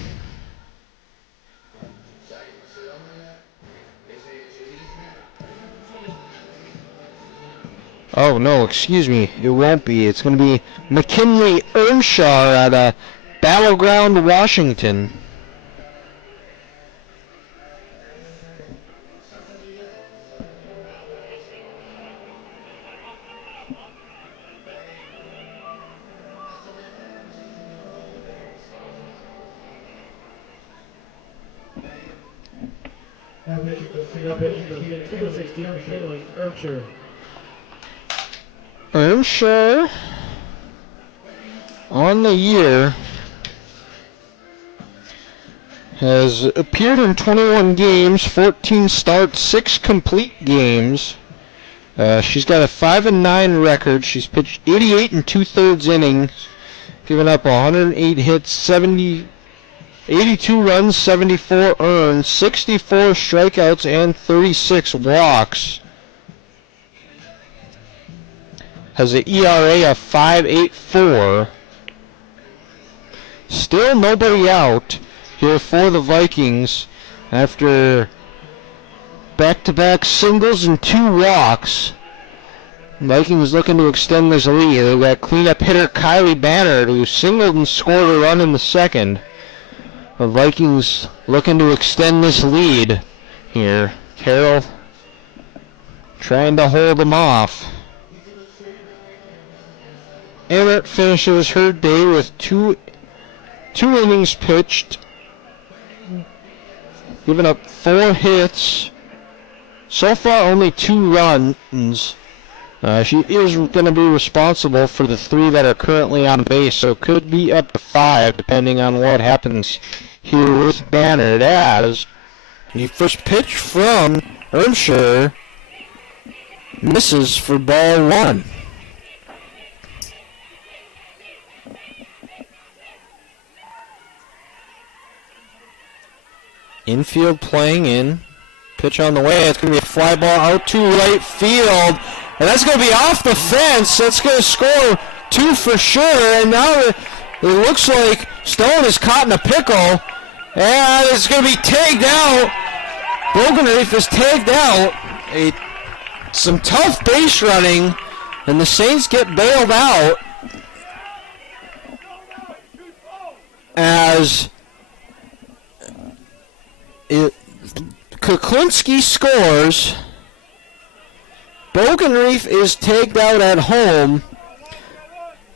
Oh, no, excuse me. It won't be. It's going to be McKinley Earnshaw out of Battleground, Washington. Earnshaw on the year has appeared in 21 games, 14 starts, 6 complete games. She's got a 5-9 record. She's pitched 88 2/3 innings, given up 108 hits, 82 runs, 74 earned, 64 strikeouts, and 36 walks. Has an ERA of 5.84. Still nobody out here for the Vikings after back-to-back singles and 2 walks. Vikings looking to extend this lead. They've got cleanup hitter Kylie Banner, who singled and scored a run in the second. The Vikings looking to extend this lead here. Carroll trying to hold him off. Emmett finishes her day with two innings pitched, giving up 4 hits. So far, only 2 runs. She is going to be responsible for the 3 that are currently on base, so it could be up to 5, depending on what happens here with Banner. As the first pitch from Ermshire misses for ball 1. Infield playing in. Pitch on the way. It's going to be a fly ball out to right field. And that's going to be off the fence. That's going to score 2 for sure. And now it looks like Stone is caught in a pickle. And it's going to be tagged out. Bogenreef is tagged out. Some tough base running. And the Saints get bailed out. As Kuklinski scores. Bogenreef is tagged out at home.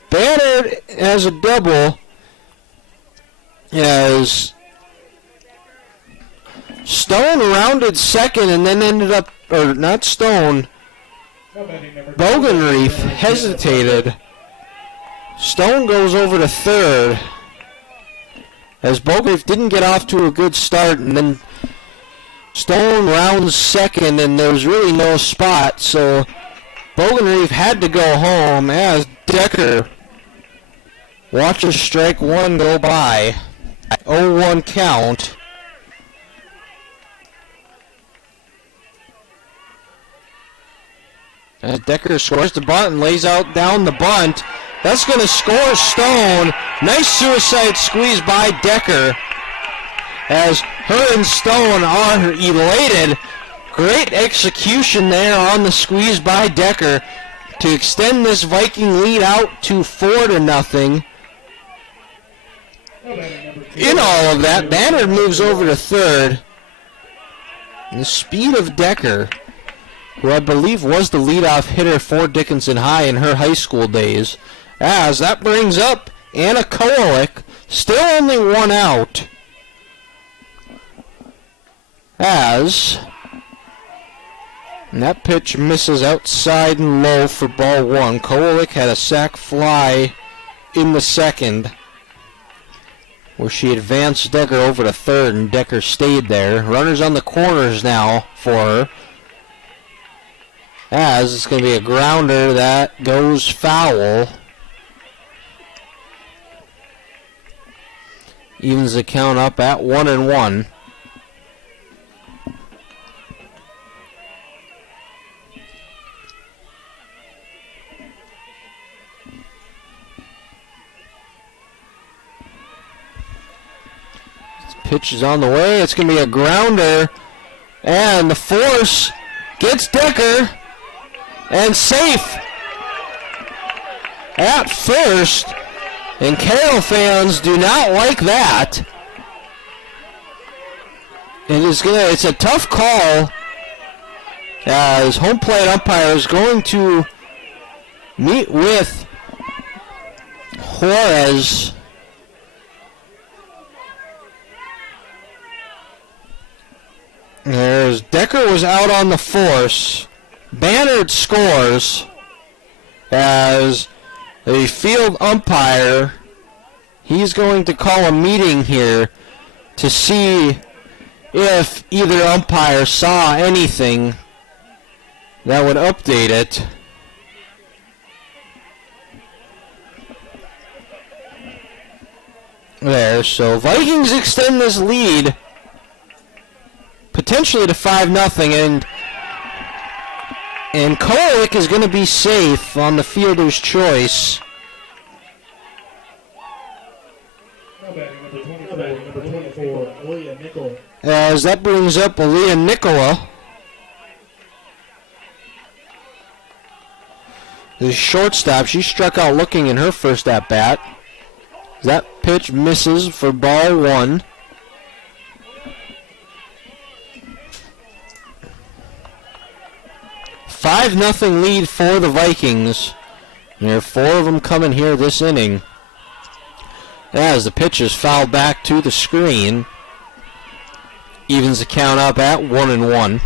Banner has a double. As Stone rounded second and then ended up, or not Stone, Bogenreef hesitated. Stone goes over to third. As Bogenreef didn't get off to a good start, and then Stone rounds second, and there was really no spot, so Bogenreef had to go home as Decker watches strike 1 go by. 0-1 count. As Decker scores the bunt and lays out down the bunt. That's going to score Stone. Nice suicide squeeze by Decker. As her and Stone are elated. Great execution there on the squeeze by Decker to extend this Viking lead out to 4-0. In all of that, Banner moves over to third. And the speed of Decker, who I believe was the leadoff hitter for Dickinson High in her high school days, as that brings up Anna Kowalik, still only 1 out. And that pitch misses outside and low for ball 1. Kowalik had a sac fly in the second, where she advanced Decker over to third, and Decker stayed there. Runners on the corners now for her. As it's going to be a grounder that goes foul. Evens the count up at 1-1. Pitch is on the way. It's going to be a grounder. And the force gets Decker. And safe at first. And Carroll fans do not like that. It's a tough call, as home plate umpire is going to meet with Juarez. There's Decker was out on the force. Bannard scores as the field umpire, he's going to call a meeting here to see if either umpire saw anything that would update it. There, so Vikings extend this lead potentially to 5-0, and Kowalik is going to be safe on the fielder's choice. Number 24, Aaliyah Nickel. As that brings up Aaliyah Nicola. The shortstop, she struck out looking in her first at-bat. That pitch misses for ball 1. 5-0 lead for the Vikings. There are 4 of them coming here this inning. As the pitch is fouled back to the screen. Evens the count up at 1-1.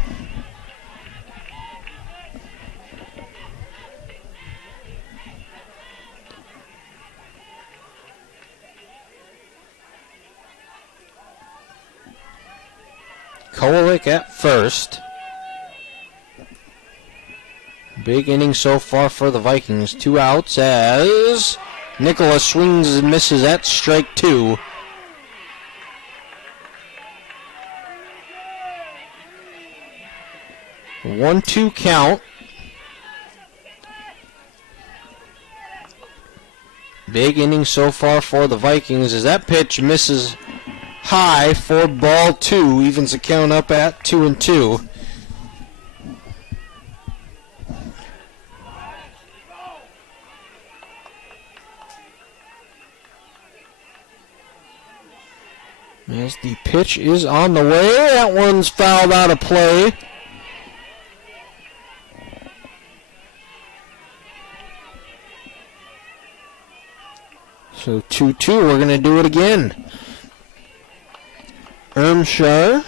Kowalik at first. Big inning so far for the Vikings. 2 outs as Nicholas swings and misses at strike 2. A 1-2 count. Big inning so far for the Vikings as that pitch misses high for ball 2. Evens the count up at 2-2. As the pitch is on the way, that one's fouled out of play. So 2-2, we're going to do it again. Ermshire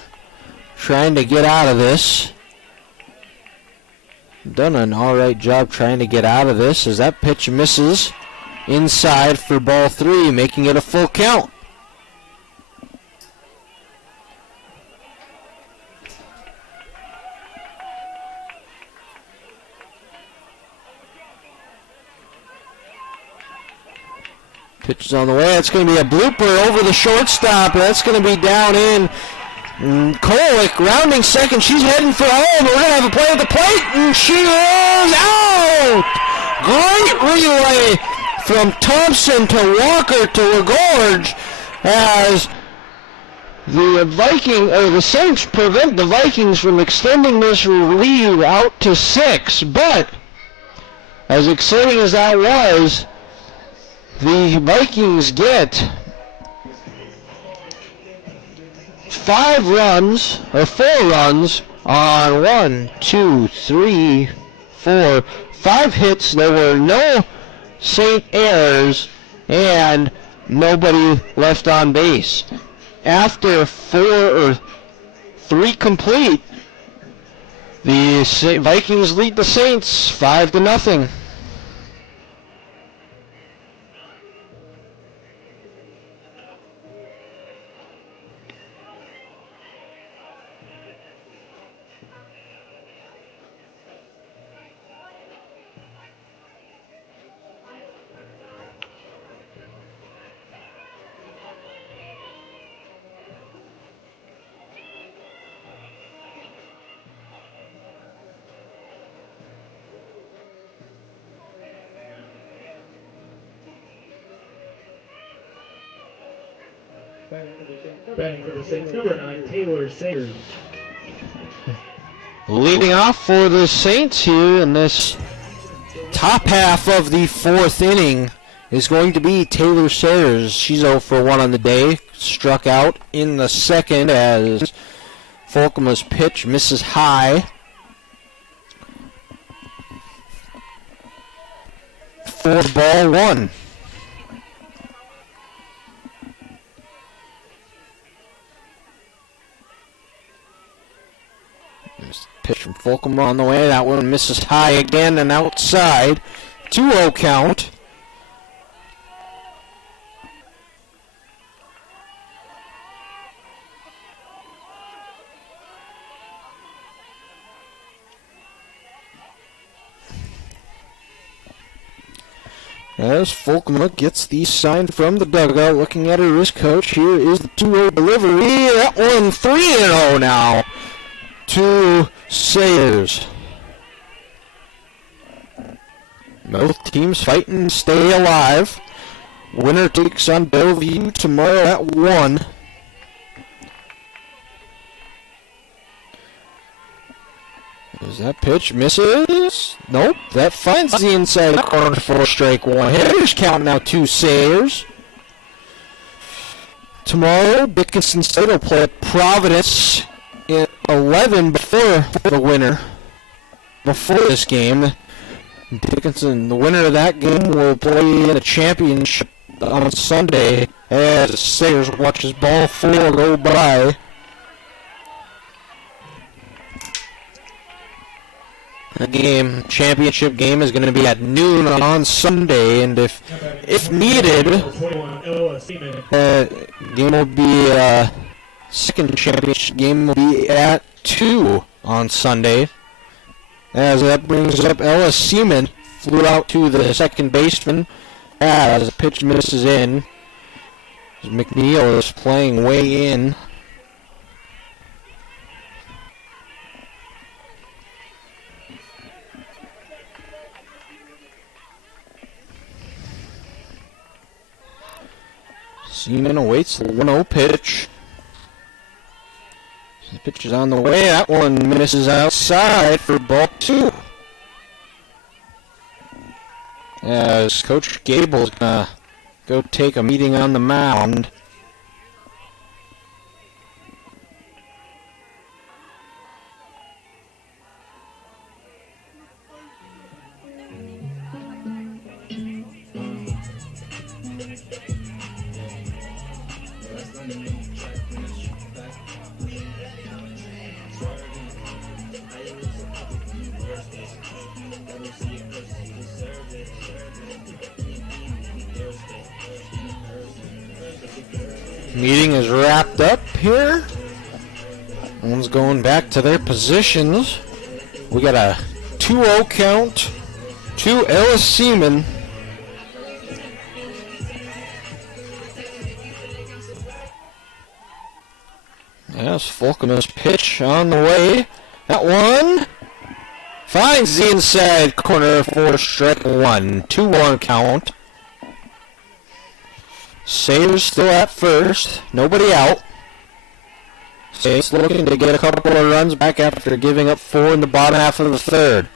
trying to get out of this. Done an alright job trying to get out of this as that pitch misses inside for ball 3, making it a full count. Pitch is on the way. That's going to be a blooper over the shortstop. That's going to be down in. Kowalik rounding second. She's heading for home. We're going to have a play at the plate, and she is out! Great relay from Thompson to Walker to LaGorge as the Saints prevent the Vikings from extending this lead out to 6. But as exciting as that was, the Vikings get 4 runs on 5 hits. There were no Saint errors and nobody left on base. After 3 complete, the Vikings lead the Saints 5-0. Batting for the Saints, number 9, Taylor Sayers. Leading off for the Saints here in this top half of the 4th inning is going to be Taylor Sayers. She's 0 for 1 on the day. Struck out in the 2nd as Folkema's pitch misses high. For ball 1. Pitch from Folkema on the way. That one misses high again and outside. 2-0 count. As Folkema gets the sign from the dugout, looking at her wrist coach. Here is the 2-0 delivery. That one 3-0 now to Sayers. Both teams fighting to stay alive. Winner takes on Bellevue tomorrow at 1. As that pitch misses? Nope, that finds the inside corner for strike 1. Hitters count now to Sayers. Tomorrow, Dickinson State will play at Providence in 11 before the winner. before this game. Dickinson, the winner of that game, will play in a championship on Sunday as Sayers watches ball 4 go by. The championship game is going to be at noon on Sunday, and if needed, game will be second championship game will be at 2 on Sunday. As that brings up Ella Seaman, flew out to the second baseman as the pitch misses in. McNeil is playing way in. Seaman awaits the 1-0 pitch. The pitch is on the way. That one misses outside for ball 2. As Coach Gable's going to go take a meeting on the mound. Meeting is wrapped up here. One's going back to their positions. We got a 2-0 count to Ella Seaman. Yes, Fulcomer's pitch on the way. That one finds the inside corner for strike 1. 2-1 count. Sayers still at first. Nobody out. Sayers looking to get a couple of runs back after giving up 4 in the bottom half of the third.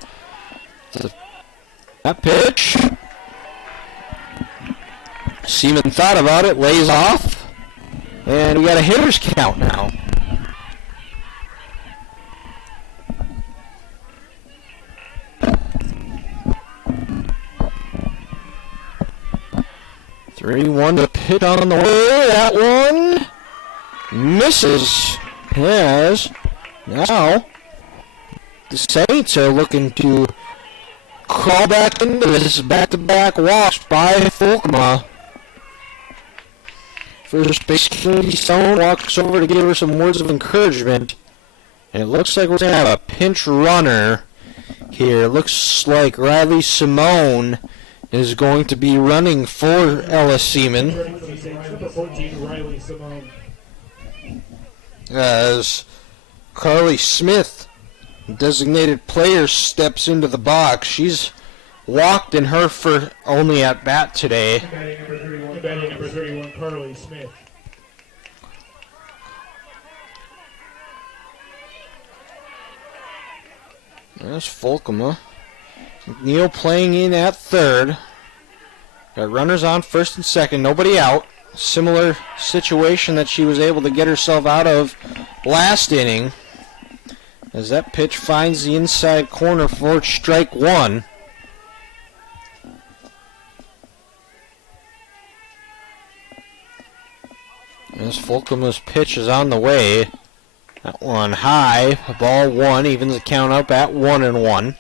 That pitch. Seaman thought about it, lays off. And we got a hitter's count now. Three-one to pitch on the way. That one misses. As now the Saints are looking to crawl back into this back-to-back walks by Fulcma. First base Katie Stone walks over to give her some words of encouragement. And it looks like we're going to have a pinch runner here. It looks like Riley Simone is going to be running for Ella Seaman. As Carly Smith, designated player, steps into the box. She's walked in her for only at bat today. Batting number 31, Carly Smith. There's Fulcoma. McNeil playing in at third. Got runners on first and second, nobody out. Similar situation that she was able to get herself out of last inning. As that pitch finds the inside corner for strike 1. As Fulcoma's pitch is on the way. That one high, ball 1, evens the count up at 1-1.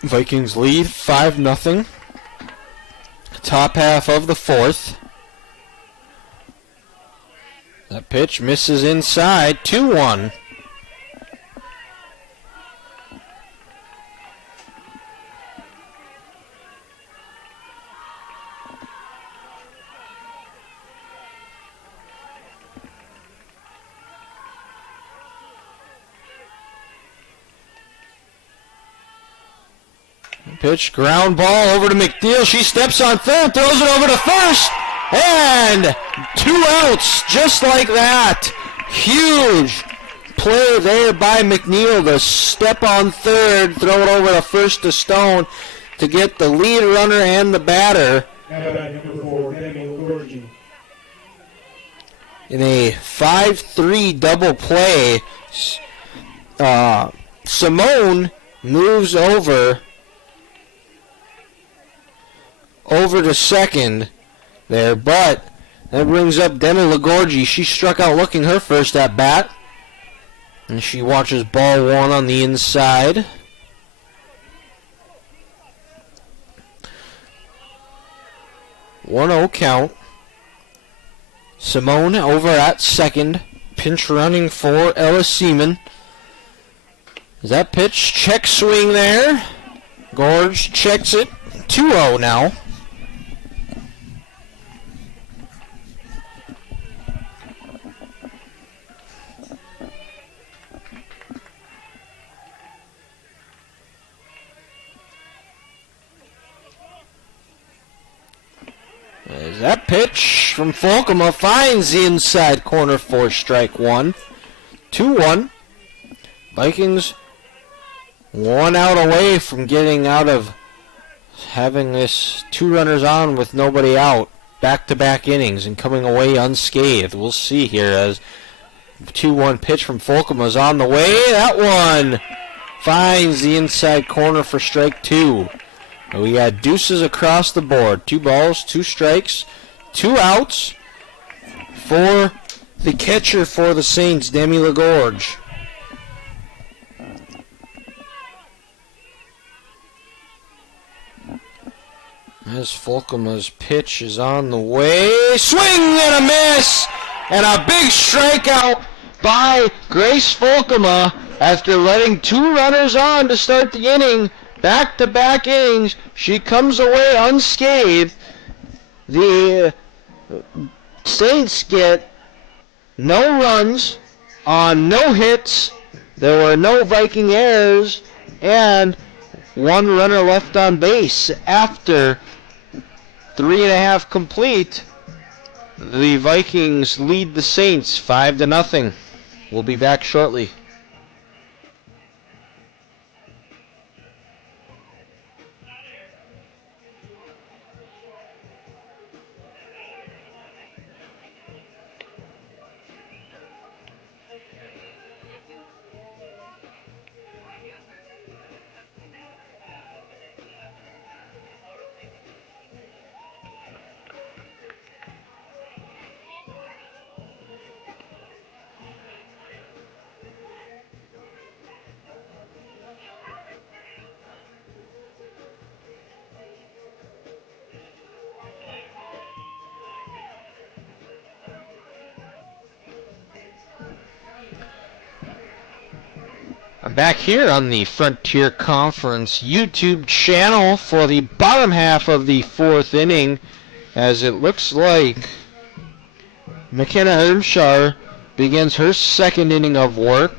Vikings lead 5-0. Top half of the 4th. That pitch misses inside, 2-1. Pitch, ground ball over to McNeil. She steps on third, throws it over to first, and 2 outs just like that. Huge play there by McNeil to step on third, throw it over to first to Stone to get the lead runner and the batter. in a 5-3 double play. Simone moves over to second there, but that brings up Demi Lagorgi. She struck out looking her first at bat, and she watches ball one on the inside. One-0 count. Simone over at second. Pinch running for Ella Seaman. Is that pitch? Check swing there. Gorge checks it. 2-0 now. There's that pitch from Folkema. Finds the inside corner for strike one. 2-1. Vikings 1 out away from getting out of having this 2 runners on with nobody out. Back-to-back innings and coming away unscathed. We'll see here as 2-1 pitch from Folkema is on the way. That one finds the inside corner for strike 2. We got deuces across the board. 2 balls, 2 strikes, 2 outs for the catcher for the Saints, Demi Lagorge. As Folkema's pitch is on the way. Swing and a miss! And a big strikeout by Grace Folkema after letting 2 runners on to start the inning. Back-to-back innings, she comes away unscathed. The Saints get no runs on no hits. There were no Viking errors, and 1 runner left on base. After 3.5 complete, the Vikings lead the Saints 5-0. We'll be back shortly. I'm back here on the Frontier Conference YouTube channel for the bottom half of the 4th inning, as it looks like McKenna Ermshar begins her 2nd inning of work.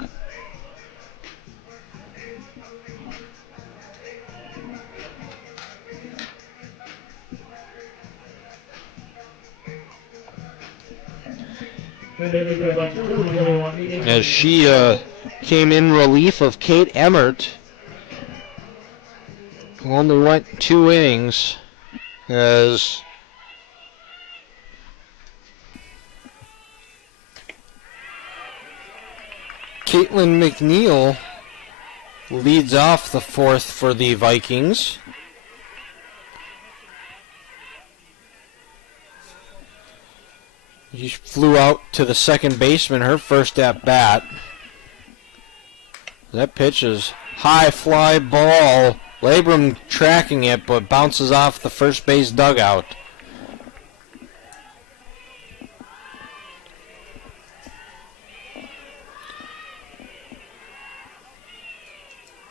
As she came in relief of Kate Emmert, who only went 2 innings, as Caitlin McNeil leads off the 4th for the Vikings. She flew out to the second baseman, her first at bat. That pitch is high fly ball. Labrum tracking it, but bounces off the first base dugout.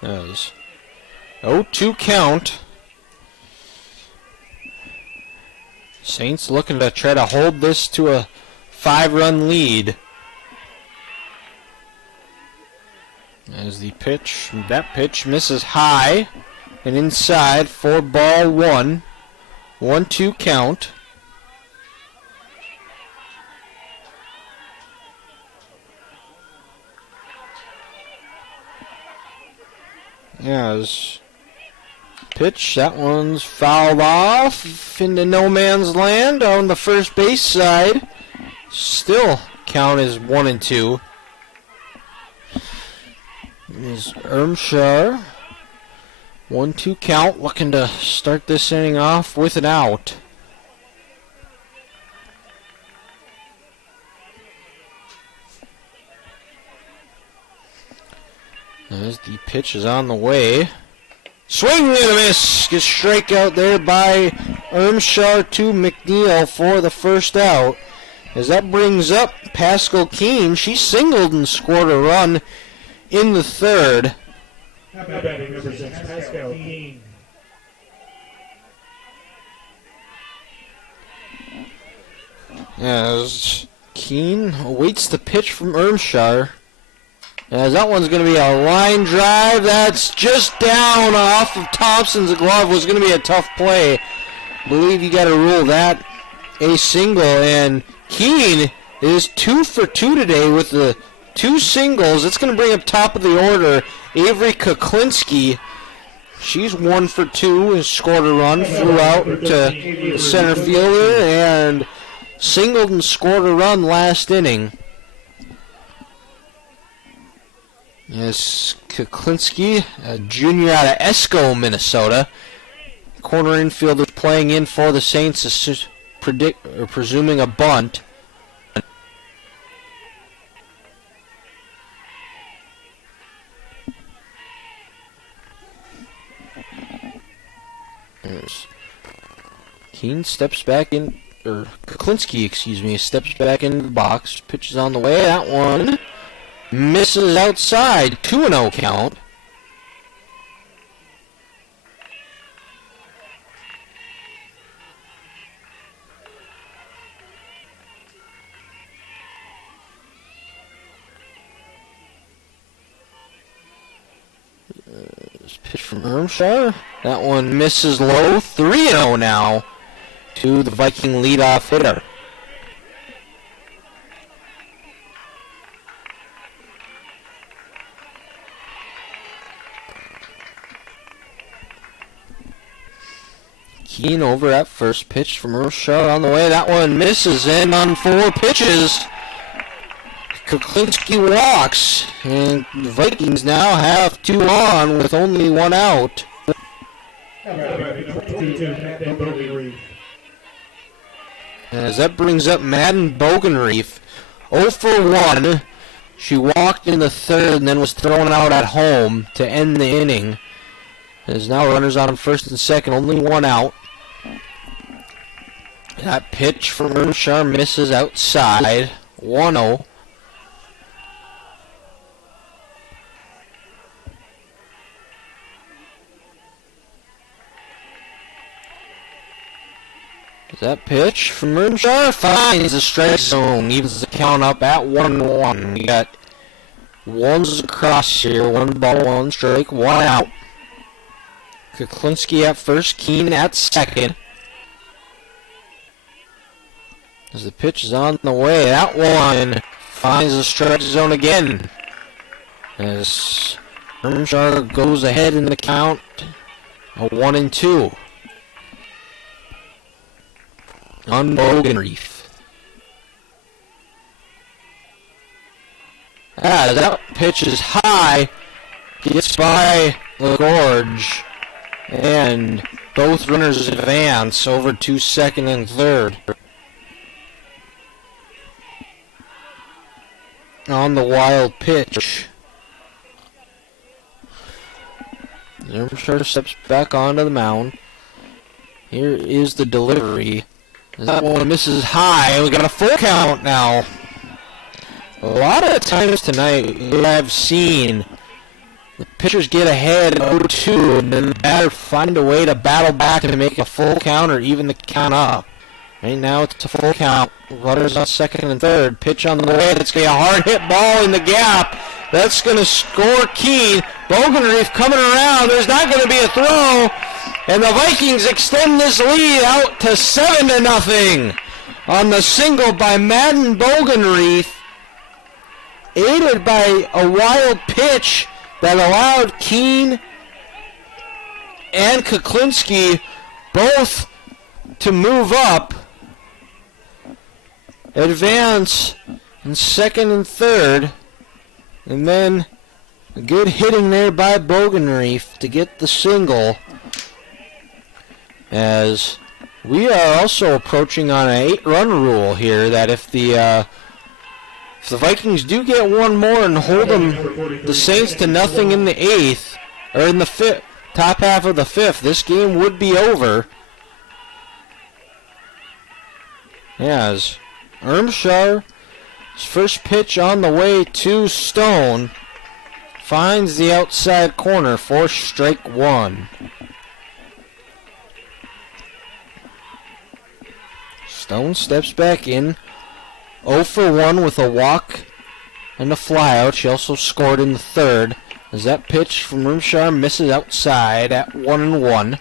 As 0-2 count. Saints looking to try to hold this to a 5-run lead. As the pitch, that pitch misses high and inside for ball 1. 1-2 count. As pitch, that one's fouled off into no man's land on the first base side. Still count is 1-2. Is Ermshire. 1-2 count, looking to start this inning off with an out. As the pitch is on the way. Swing and a miss. Gets strikeout there by Ermshire to McNeil for the first out. As that brings up Pascal Keene. She singled and scored a run in the third. Batting number 6, Pascal Keene. As Keene awaits the pitch from Ermshire. As that one's going to be a line drive. That's just down off of Thompson's glove. Was going to be a tough play. Believe you got to rule that a single. And Keene is 2 for 2 today with the 2 singles. It's going to bring up top of the order Avery Kuklinski. She's 1 for 2 and scored a run. Flew out to the center fielder and singled and scored a run last inning. Yes, Kuklinski, a junior out of Esco, Minnesota. Corner infielder playing in for the Saints, is presuming a bunt. Keene steps back in, or Kuklinski, excuse me, steps back into the box. Pitch is on the way. That one misses outside. 2-0 count. This pitch from Ermshire. That one misses low. 3-0 now to the Viking leadoff hitter. Keene over at first. Pitch from Ermshire on the way. That one misses in on 4 pitches. Kuklinski walks, and the Vikings now have 2 on with only 1 out. As that brings up Madden Bogenreef, 0 for 1. She walked in the third and then was thrown out at home to end the inning. There's now runners on first and second, only 1 out. That pitch from Ermshire misses outside, 1-0. That pitch from Ermshire finds the strike zone, evens the count up at 1-1. We got ones across here, 1 ball, 1 strike, 1 out. Kuklinski at first, Keene at second. As the pitch is on the way, that one finds the strike zone again. As Ermshire goes ahead in the count, a 1-2. On Bogenreef. That pitch is high, gets by LaGorge, and both runners advance over to second and third. On the wild pitch. Ermshire steps back onto the mound. Here is the delivery. That one misses high. We got a full count now. A lot of times tonight I've seen the pitchers get ahead 0-2 and then the batter find a way to battle back to make a full count or even the count up. Right now it's a full count. Runners on second and third. Pitch on the way. It's going to be a hard hit ball in the gap. That's going to score Keene. Bogenreef coming around. There's not going to be a throw. And the Vikings extend this lead out to 7-0 on the single by Madden Bogenreef, aided by a wild pitch that allowed Keene and Kuklinski both to move up, advance and second and third. And then good hitting there by Bogenreef to get the single. As we are also approaching on an 8-run rule here, that if the Vikings do get one more and hold the Saints to nothing in the 8th, or in the top half of the 5th, this game would be over. As Ermshar's first pitch on the way to Stone finds the outside corner for strike one. Stone steps back in, 0 for 1 with a walk and a flyout. She also scored in the third, as that pitch from Ermshar misses outside at 1-1.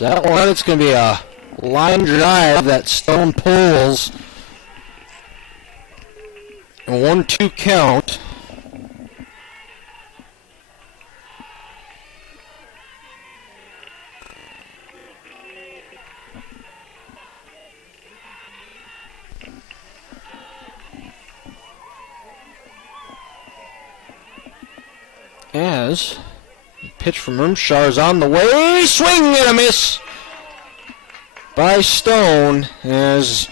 That one, it's going to be a line drive that Stone pulls. A 1-2 count. As the pitch from Ermshar is on the way, swing and a miss by Stone, as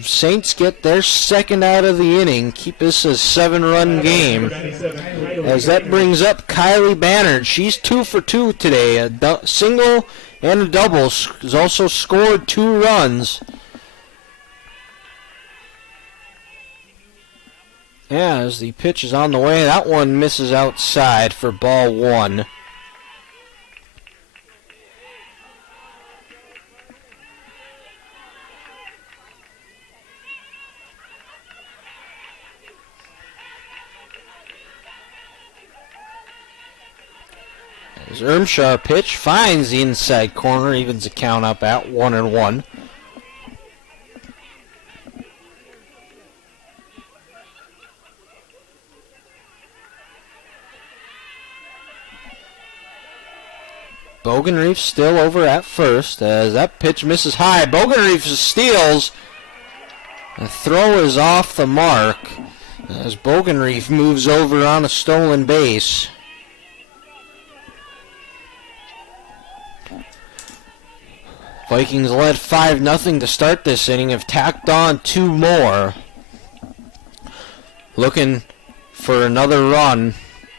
Saints get their second out of the inning, keep this a 7-run game, as that brings up Kylie Bannard. She's 2 for 2 today, a single and a double. Has also scored 2 runs. As the pitch is on the way, that one misses outside for ball 1. As Ermshar pitch finds the inside corner, evens the count up at 1-1. Bogenreef still over at first, as that pitch misses high. Bogenreef steals. The throw is off the mark, as Bogenreef moves over on a stolen base. Vikings led 5-0 to start this inning, have tacked on 2 more. Looking for another run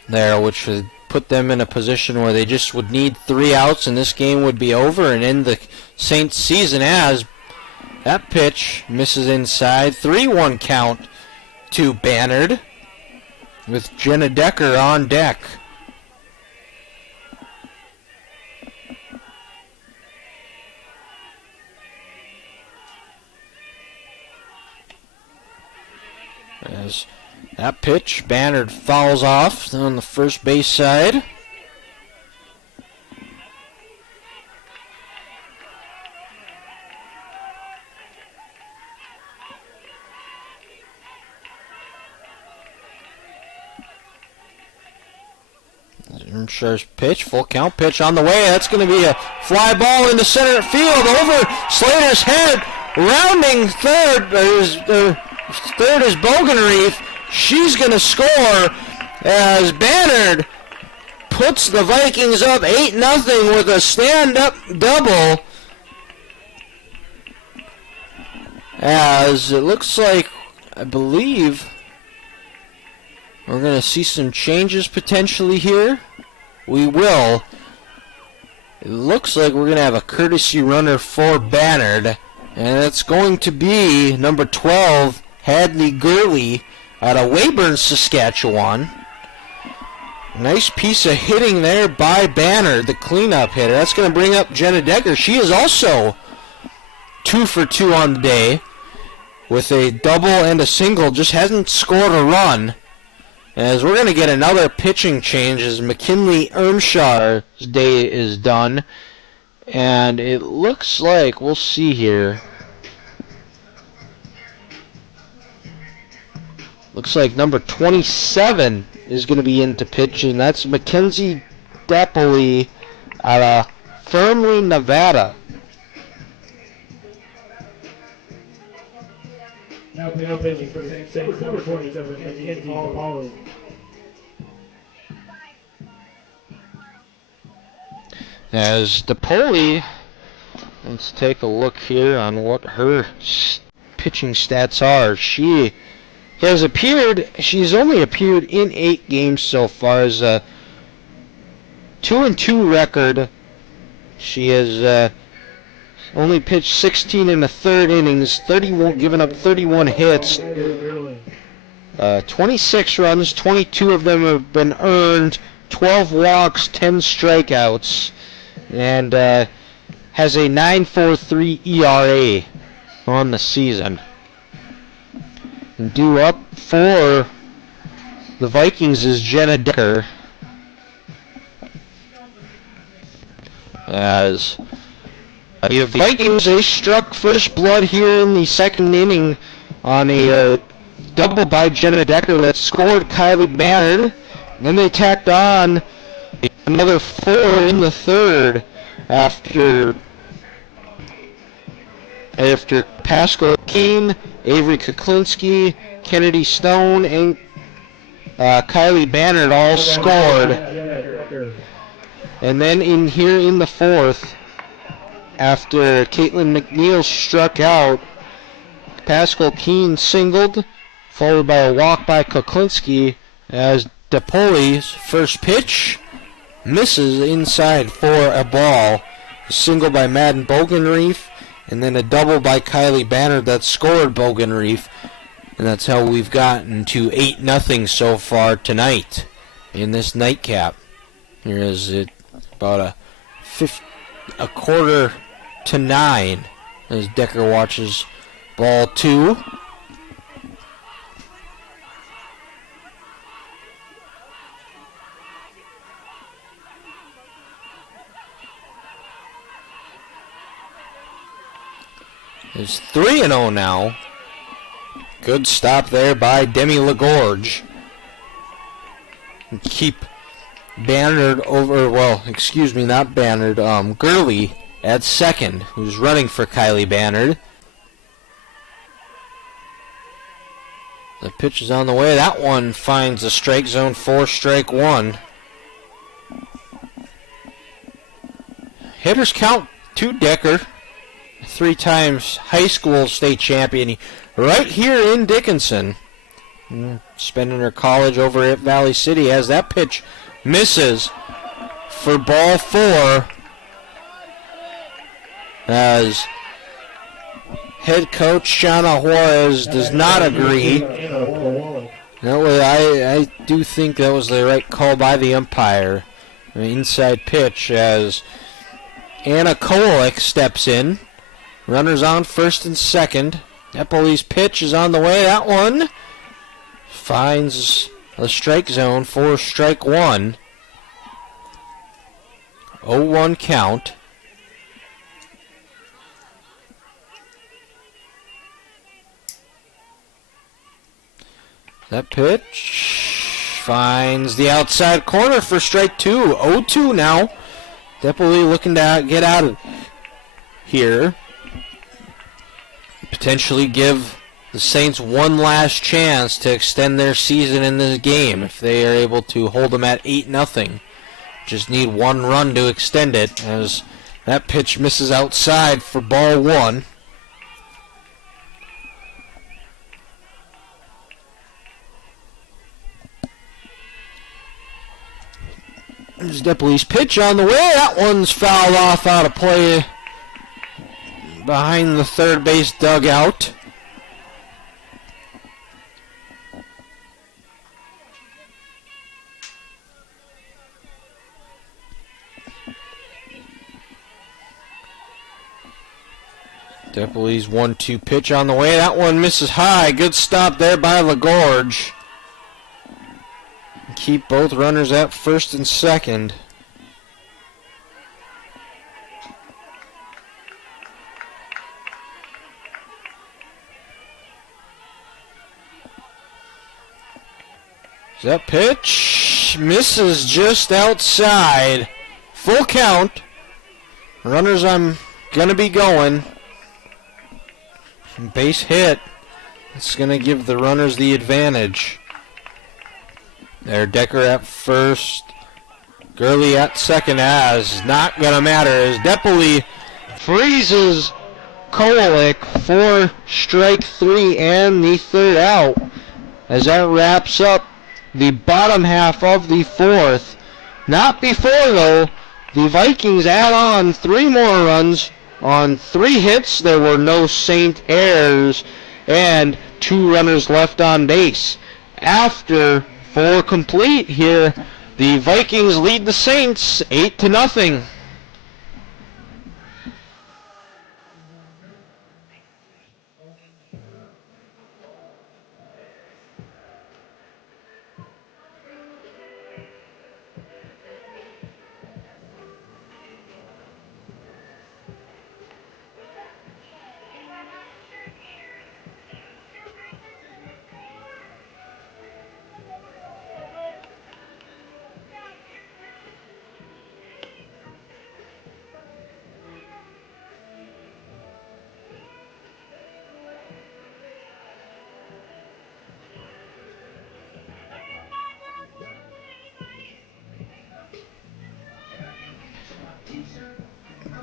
there, which would put them in a position where they just would need 3 outs and this game would be over and end the Saints season, as that pitch misses inside. 3-1 count to Bannard with Jenna Decker on deck. As that pitch, Bannard fouls off on the first base side. Ermshar's pitch, full count pitch on the way. That's going to be a fly ball into center field over Slater's head. Rounding third, third is Bogenreef. She's going to score as Bannard puts the Vikings up 8-0 with a stand-up double. As it looks like, I believe, we're going to see some changes potentially here. We will. It looks like we're going to have a courtesy runner for Bannard, and it's going to be number 12, Hadley Gurley, out of Weyburn, Saskatchewan. Nice piece of hitting there by Bannard, the cleanup hitter. That's going to bring up Jenna Decker. She is also 2 for 2 on the day with a double and a single. Just hasn't scored a run. As we're going to get another pitching change as McKinley Ermshar's day is done. And it looks like, we'll see here, Looks like number 27 is going to be into pitch, and that's Mackenzie Dapoli out of Fernley, Nevada. Now pitching for the Saints, number 27, Mackenzie Dapoli. As Dapoli, let's take a look here on what her pitching stats are. She's only appeared in 8 games so far, as a 2-2 record. She has only pitched 16 in the third innings, given up 31 hits, 26 runs, 22 of them have been earned, 12 walks, 10 strikeouts, and has a 9.43 ERA on the season. And due up for the Vikings is Jenna Decker. As the Vikings, they struck first blood here in the second inning on a double by Jenna Decker that scored Kylie Bannard. Then they tacked on another 4 in the third after Pascal Keene, Avery Kuklinski, Kennedy Stone, and Kylie Bannard all scored. And then in the fourth, after Caitlin McNeil struck out, Pascal Keene singled, followed by a walk by Kuklinski, as Dapoli's first pitch misses inside for a ball. A single by Madden Bogenreef, and then a double by Kylie Bannard that scored Bogenreef. And that's how we've gotten to 8-0 so far tonight in this nightcap. Here is it about a quarter to 9 as Decker watches ball 2. It's 3-0 now. Good stop there by Demi Lagorge. Keep Bannard not Bannard, Gurley at second, who's running for Kylie Bannard. The pitch is on the way. That one finds the strike zone for strike 1. Hitters count to Decker, 3 times high school state champion, right here in Dickinson. Spending her college over at Valley City, as that pitch misses for ball 4, as head coach Shauna Juarez does not agree. I do think that was the right call by the umpire. An inside pitch as Anna Kowalik steps in. Runners on first and second. Epoli's pitch is on the way. That one finds the strike zone for strike 1. 0-1 count. That pitch finds the outside corner for strike 2. 0-2 now. Depoli looking to get out of here. Potentially give the Saints one last chance to extend their season in this game if they are able to hold them at 8-0. Just need one run to extend it, as that pitch misses outside for ball 1. There's Depoli's pitch on the way. That one's fouled off out of play behind the third base dugout. Depoli's 1-2 pitch on the way. That one misses high. Good stop there by Lagorge. Keep both runners at first and second. That pitch misses just outside. Full count. Runners I'm going to be going. Base hit. It's going to give the runners the advantage. There, Decker at first. Gurley at second as. Not going to matter as Deppoli freezes Kololik for strike 3 and the third out. As that wraps up the bottom half of the fourth. Not before, though, the Vikings add on 3 more runs on 3 hits. There were no Saint errors and 2 runners left on base. After 4 complete here, the Vikings lead the Saints 8-0.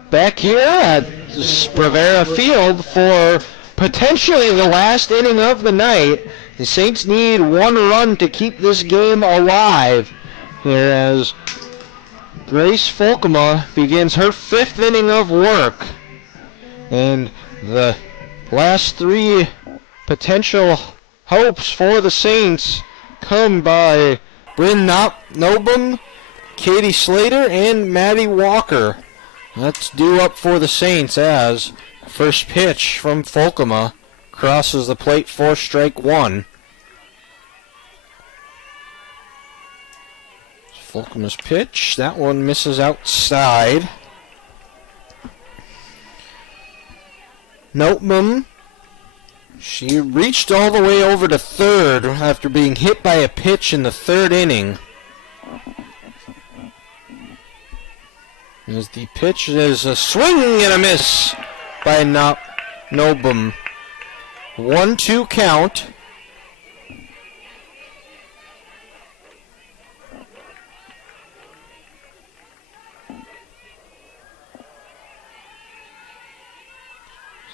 Back here at Bravera Field for potentially the last inning of the night. The Saints need 1 run to keep this game alive. Here as Grace Folkema begins her 5th inning of work. And the last 3 potential hopes for the Saints come by Bryn Nobum, Katie Slater, and Maddie Walker. That's due up for the Saints as first pitch from Folkema crosses the plate for strike 1. Folkema's pitch, that one misses outside. Notman, she reached all the way over to third after being hit by a pitch in the 3rd inning. As the pitch is a swing and a miss by Nobum. 1-2 count.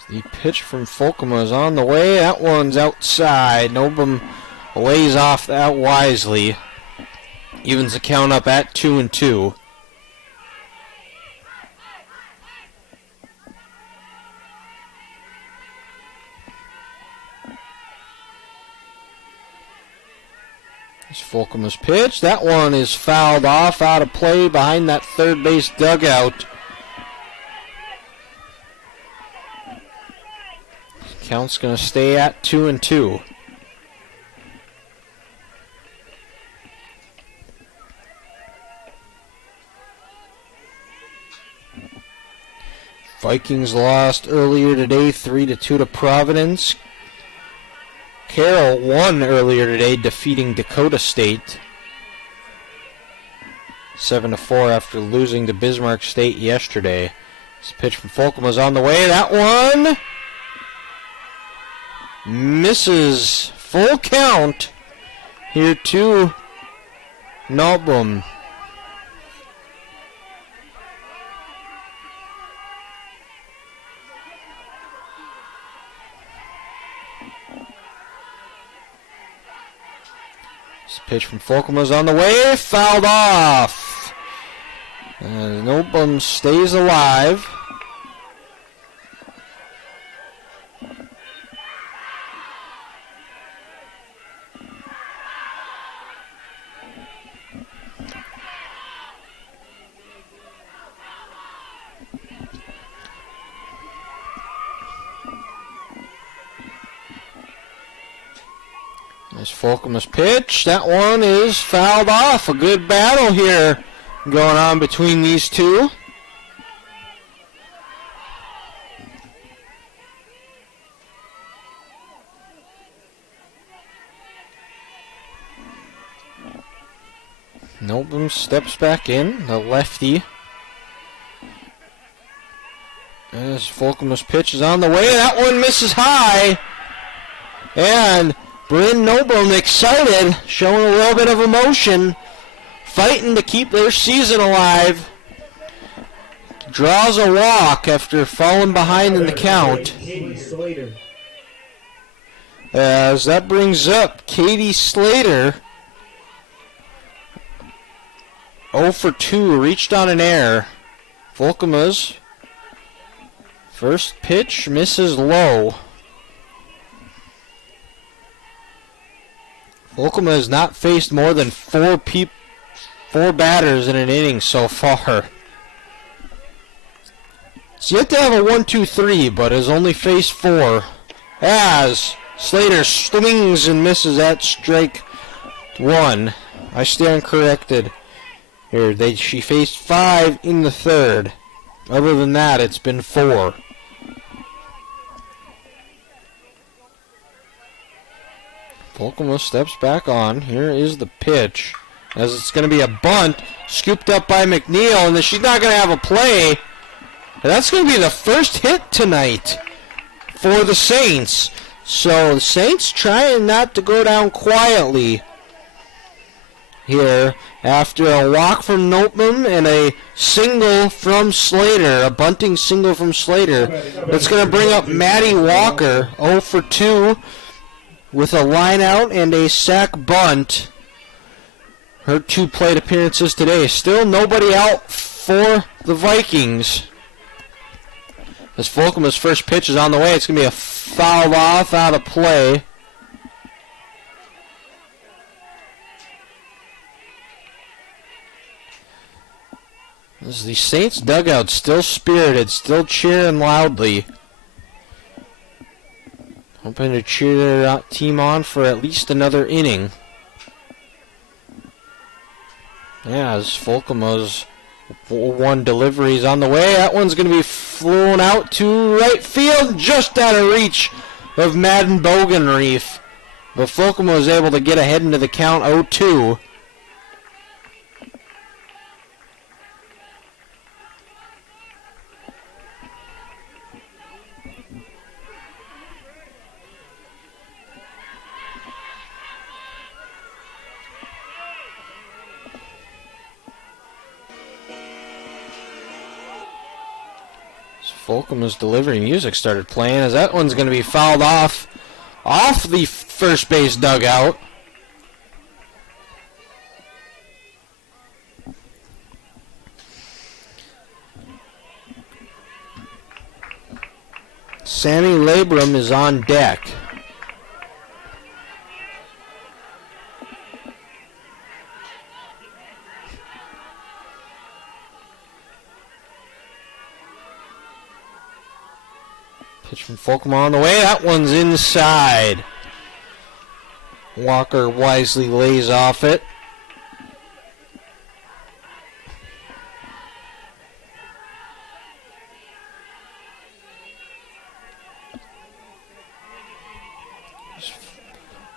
The pitch from Folkema is on the way. That one's outside. Nobum lays off that wisely. Evens the count up at 2-2. Folkema's pitch. That one is fouled off out of play behind that third base dugout. Count's going to stay at 2-2. Vikings lost earlier today 3-2 to Providence. Carroll won earlier today, defeating Dakota State 7-4 after losing to Bismarck State yesterday. This pitch from Folkema is on the way. That one misses. Full count here to Nobum. This pitch from Folkema's on the way, fouled off. Nobum stays alive. Nice Folkema's pitch. That one is fouled off. A good battle here going on between these two. Nobum steps back in, the lefty. As Folkman's pitch is on the way, that one misses high. And Bryn Nobum excited, showing a little bit of emotion, fighting to keep their season alive. Draws a walk after falling behind in the count. As that brings up Katie Slater. 0 for 2, reached on an error. Volkema's first pitch misses low. Volkema has not faced more than four batters in an inning so far. It's yet to have a 1-2-3, but has only faced 4. As Slater swings and misses at strike 1. I stand corrected. Here, she faced 5 in the third. Other than that, it's been 4. Volkema steps back on. Here is the pitch. As it's going to be a bunt, scooped up by McNeil, and she's not going to have a play. And that's going to be the first hit tonight for the Saints. So the Saints trying not to go down quietly here after a walk from Nopman and a single from Slater, a bunting single from Slater. That's going to bring up Maddie Walker, 0 for 2, with a line out and a sack bunt. Her 2 plate appearances today. Still nobody out for the Vikings. As Folkema's first pitch is on the way, it's going to be a foul off out of play. As the Saints dugout still spirited, still cheering loudly. Hoping to cheer their team on for at least another inning. Yeah, as Folkema's 1 delivery is on the way. That one's going to be flown out to right field, just out of reach of Madden Bogenreef. But Folkema was able to get ahead into the count 0-2. Folkema's delivery music started playing, as that one's going to be fouled off the first base dugout. Sammy Labrum is on deck. Pitch from Folkema on the way. That one's inside. Walker wisely lays off it.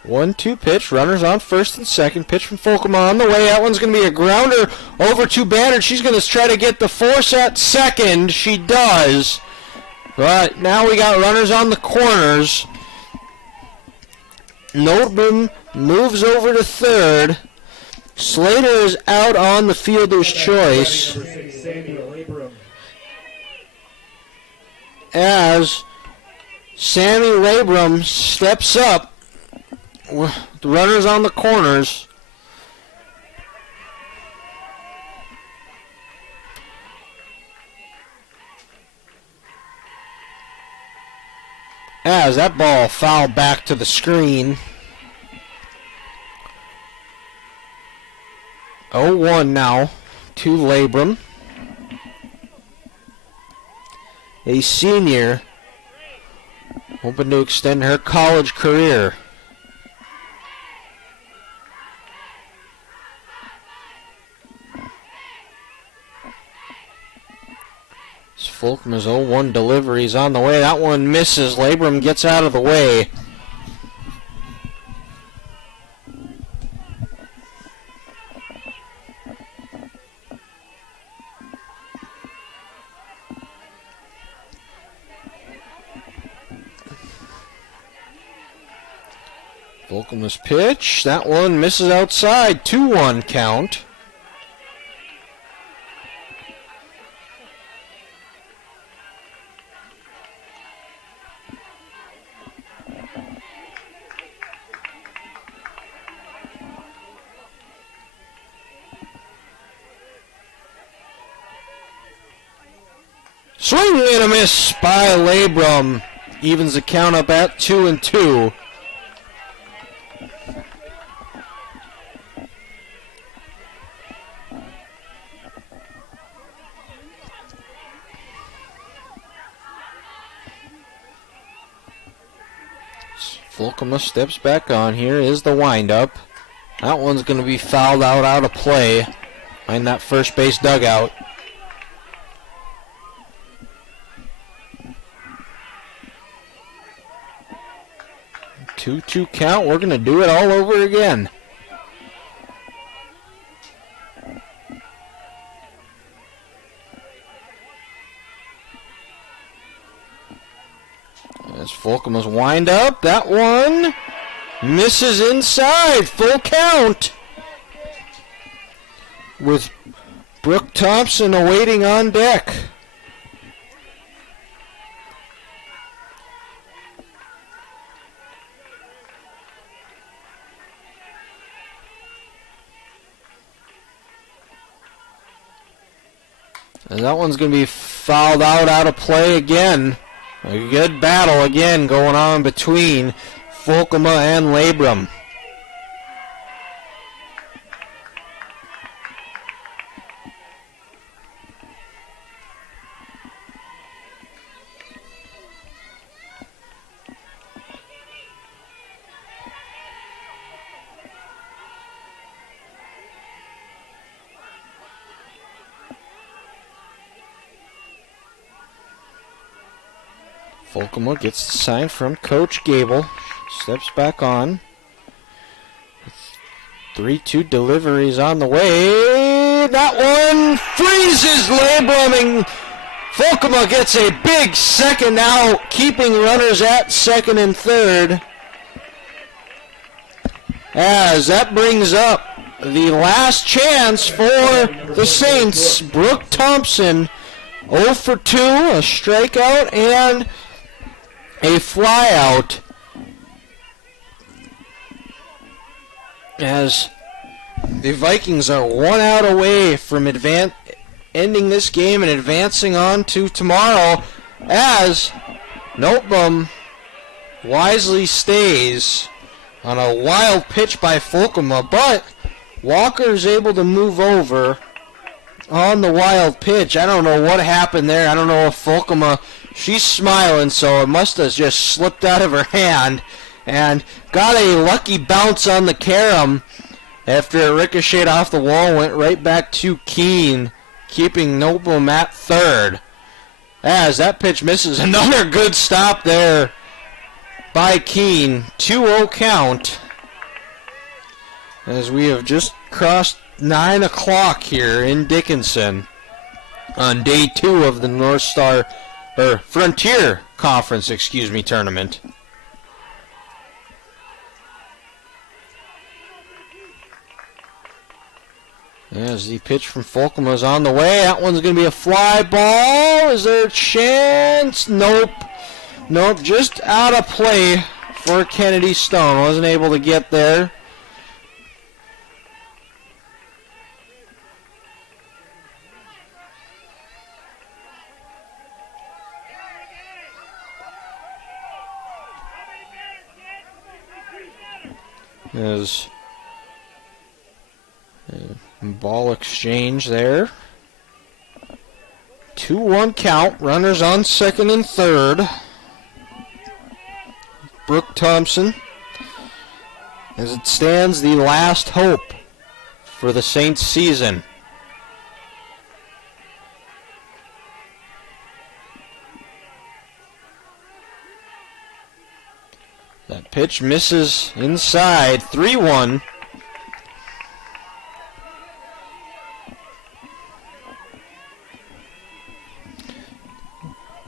One-two pitch. Runners on first and second. Pitch from Folkema on the way. That one's going to be a grounder over to Banner. She's going to try to get the force at second. She does. But now we got runners on the corners. Notman moves over to third. Slater is out on the fielder's choice. As Sammy Labrum steps up. The runners on the corners. As that ball fouled back to the screen. 0-1 now to Labrum. A senior hoping to extend her college career. Folkema's 0-1 delivery is on the way. That one misses. Labrum gets out of the way. Folcoma's pitch. That one misses outside. 2-1 count. Swing and a miss by Labrum. Evens the count up at 2-2. Folcoma steps back on. Here is the windup. That one's going to be fouled out of play behind that first base dugout. 2-2 count. We're going to do it all over again. As Folcoma's wind up. That one misses inside. Full count. With Brooke Thompson awaiting on deck. And that one's going to be fouled out of play again. A good battle again going on between Folcoma and Labrum. Folcoma gets the sign from Coach Gable. Steps back on. 3-2 deliveries on the way. That one freezes Labrum, and Folcoma gets a big second out, keeping runners at second and third. As that brings up the last chance for the Saints. Brooke Thompson, 0 for 2, a strikeout, and a flyout, as the Vikings are 1 out away from ending this game and advancing on to tomorrow, as Noteboom wisely stays on a wild pitch by Folcoma, but Walker is able to move over on the wild pitch. I don't know what happened there. I don't know if Folcoma, she's smiling, so it must have just slipped out of her hand and got a lucky bounce on the carom after it ricocheted off the wall, went right back to Keene, keeping Noteboom at third. As that pitch misses, another good stop there by Keene. 2-0 count, as we have just crossed 9 o'clock here in Dickinson on day 2 of the North Star, or Frontier Conference, tournament. As the pitch from Folcoma is on the way, that one's going to be a fly ball. Is there a chance? Nope. Nope, just out of play for Kennedy Stone. Wasn't able to get there. As a ball exchange there. 2-1 count. Runners on second and third. Brooke Thompson, as it stands, the last hope for the Saints season. That pitch misses inside. 3-1.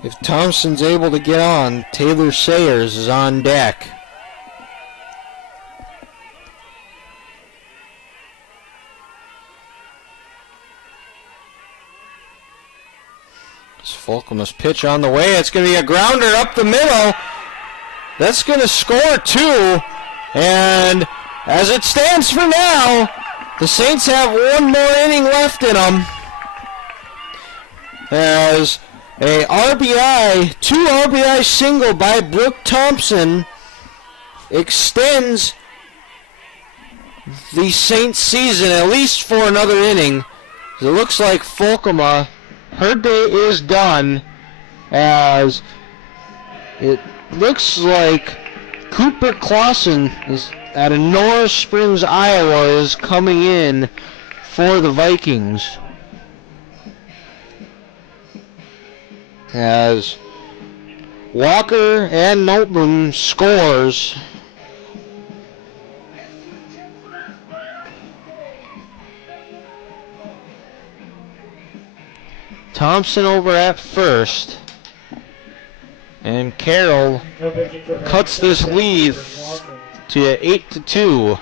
If Thompson's able to get on, Taylor Sayers is on deck. It's Fulcoma's pitch on the way. It's going to be a grounder up the middle. That's going to score 2. And as it stands for now, the Saints have one more inning left in them. As a RBI, 2 RBI single by Brooke Thompson extends the Saints season at least for another inning. It looks like Fulcoma, her day is done, as it looks like Cooper Clausen is out of Norris Springs, Iowa, is coming in for the Vikings. As Walker and Noteboom scores. Thompson over at first. And Carroll cuts this lead to 8-2.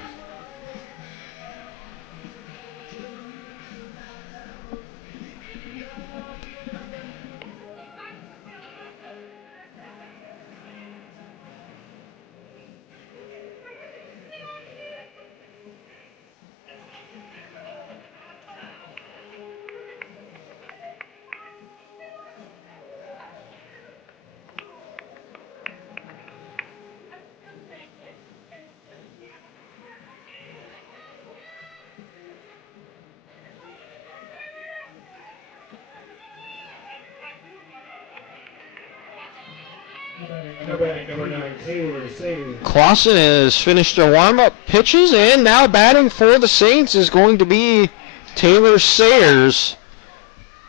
Clausen has finished her warm-up pitches, and now batting for the Saints is going to be Taylor Sayers,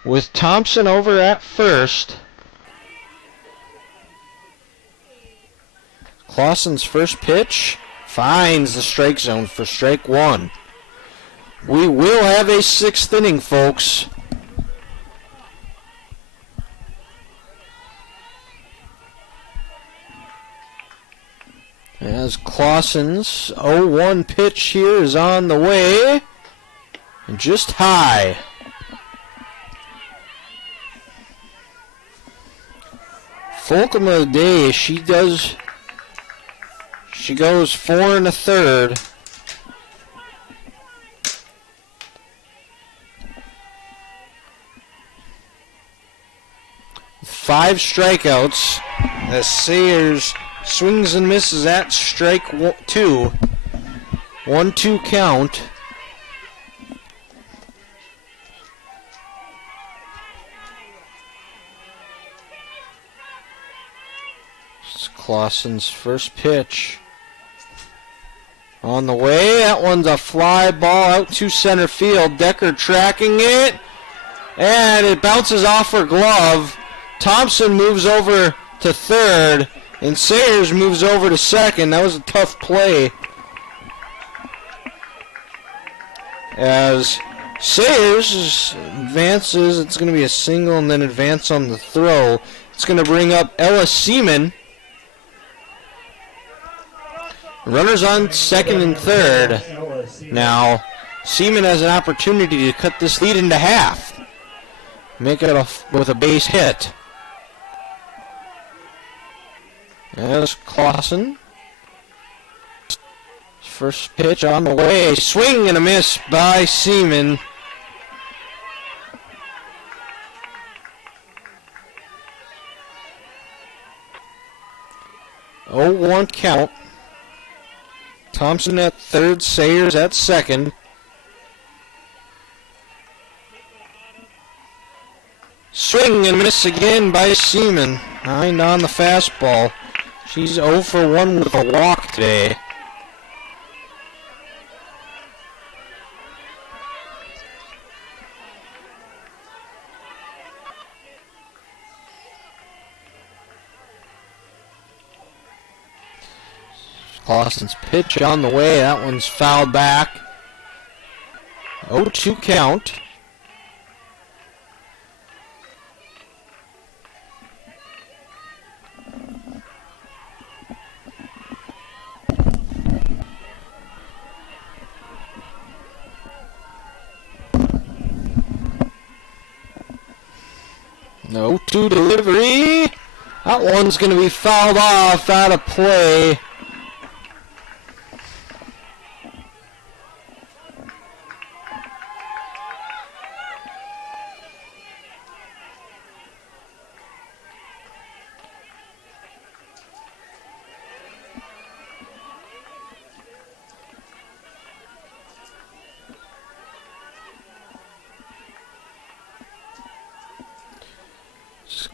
with Thompson over at first. Clausen's first pitch finds the strike zone for strike 1. We will have a 6th inning, folks. As Clausen's 0-1 pitch here is on the way, and just high. Fulcoma Day, she goes 4 1/3. 5 strikeouts as Sayers swings and misses at strike 2. 1-2 count. It's Clausen's first pitch. On the way, that one's a fly ball out to center field. Decker tracking it, and it bounces off her glove. Thompson moves over to third, and Sayers moves over to second. That was a tough play. As Sayers advances, it's going to be a single and then advance on the throw. It's going to bring up Ella Seaman. Runners on second and third. Now, Seaman has an opportunity to cut this lead into half. Make it with a base hit. There's Clausen. First pitch on the way. Swing and a miss by Seaman. Oh, 1 count. Thompson at third, Sayers at second. Swing and miss again by Seaman. Behind on the fastball. She's 0 for 1 with a walk today. Clausen's pitch on the way. That one's fouled back. 0-2 count. 0-2 delivery. That one's going to be fouled off out of play.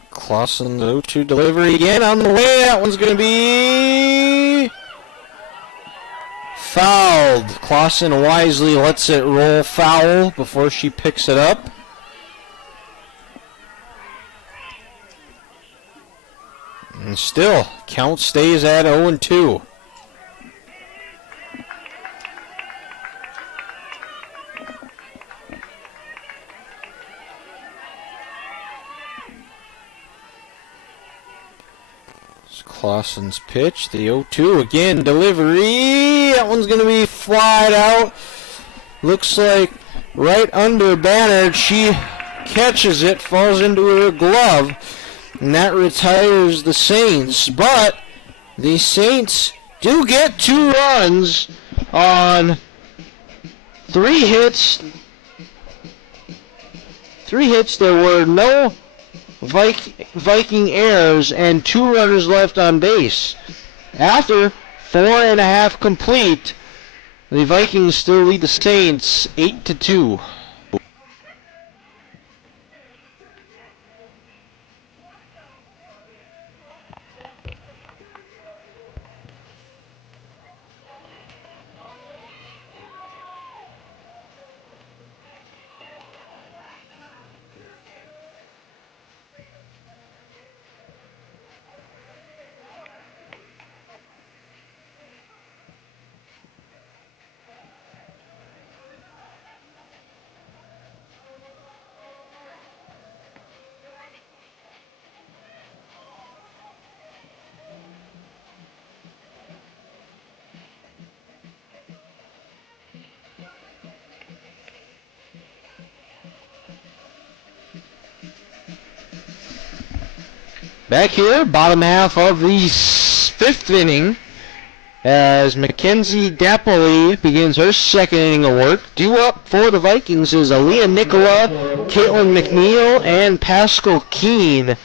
Clausen, the 0-2 delivery again on the way. That one's going to be fouled. Clausen wisely lets it roll foul before she picks it up. And still, count stays at 0-2. Clausen's pitch, the 0-2 again, delivery. That one's going to be flied out. Looks like right under Banner. She catches it, falls into her glove, and that retires the Saints. But the Saints do get 2 runs on 3 hits. 3 hits. There were no Viking errors and 2 runners left on base. After 4.5 complete, the Vikings still lead the Saints 8-2. Back here, bottom half of the 5th inning, as Mackenzie Dappoli begins her 2nd inning of work. Due up for the Vikings is Aaliyah Nicola, Caitlin McNeil, and Pascal Keene.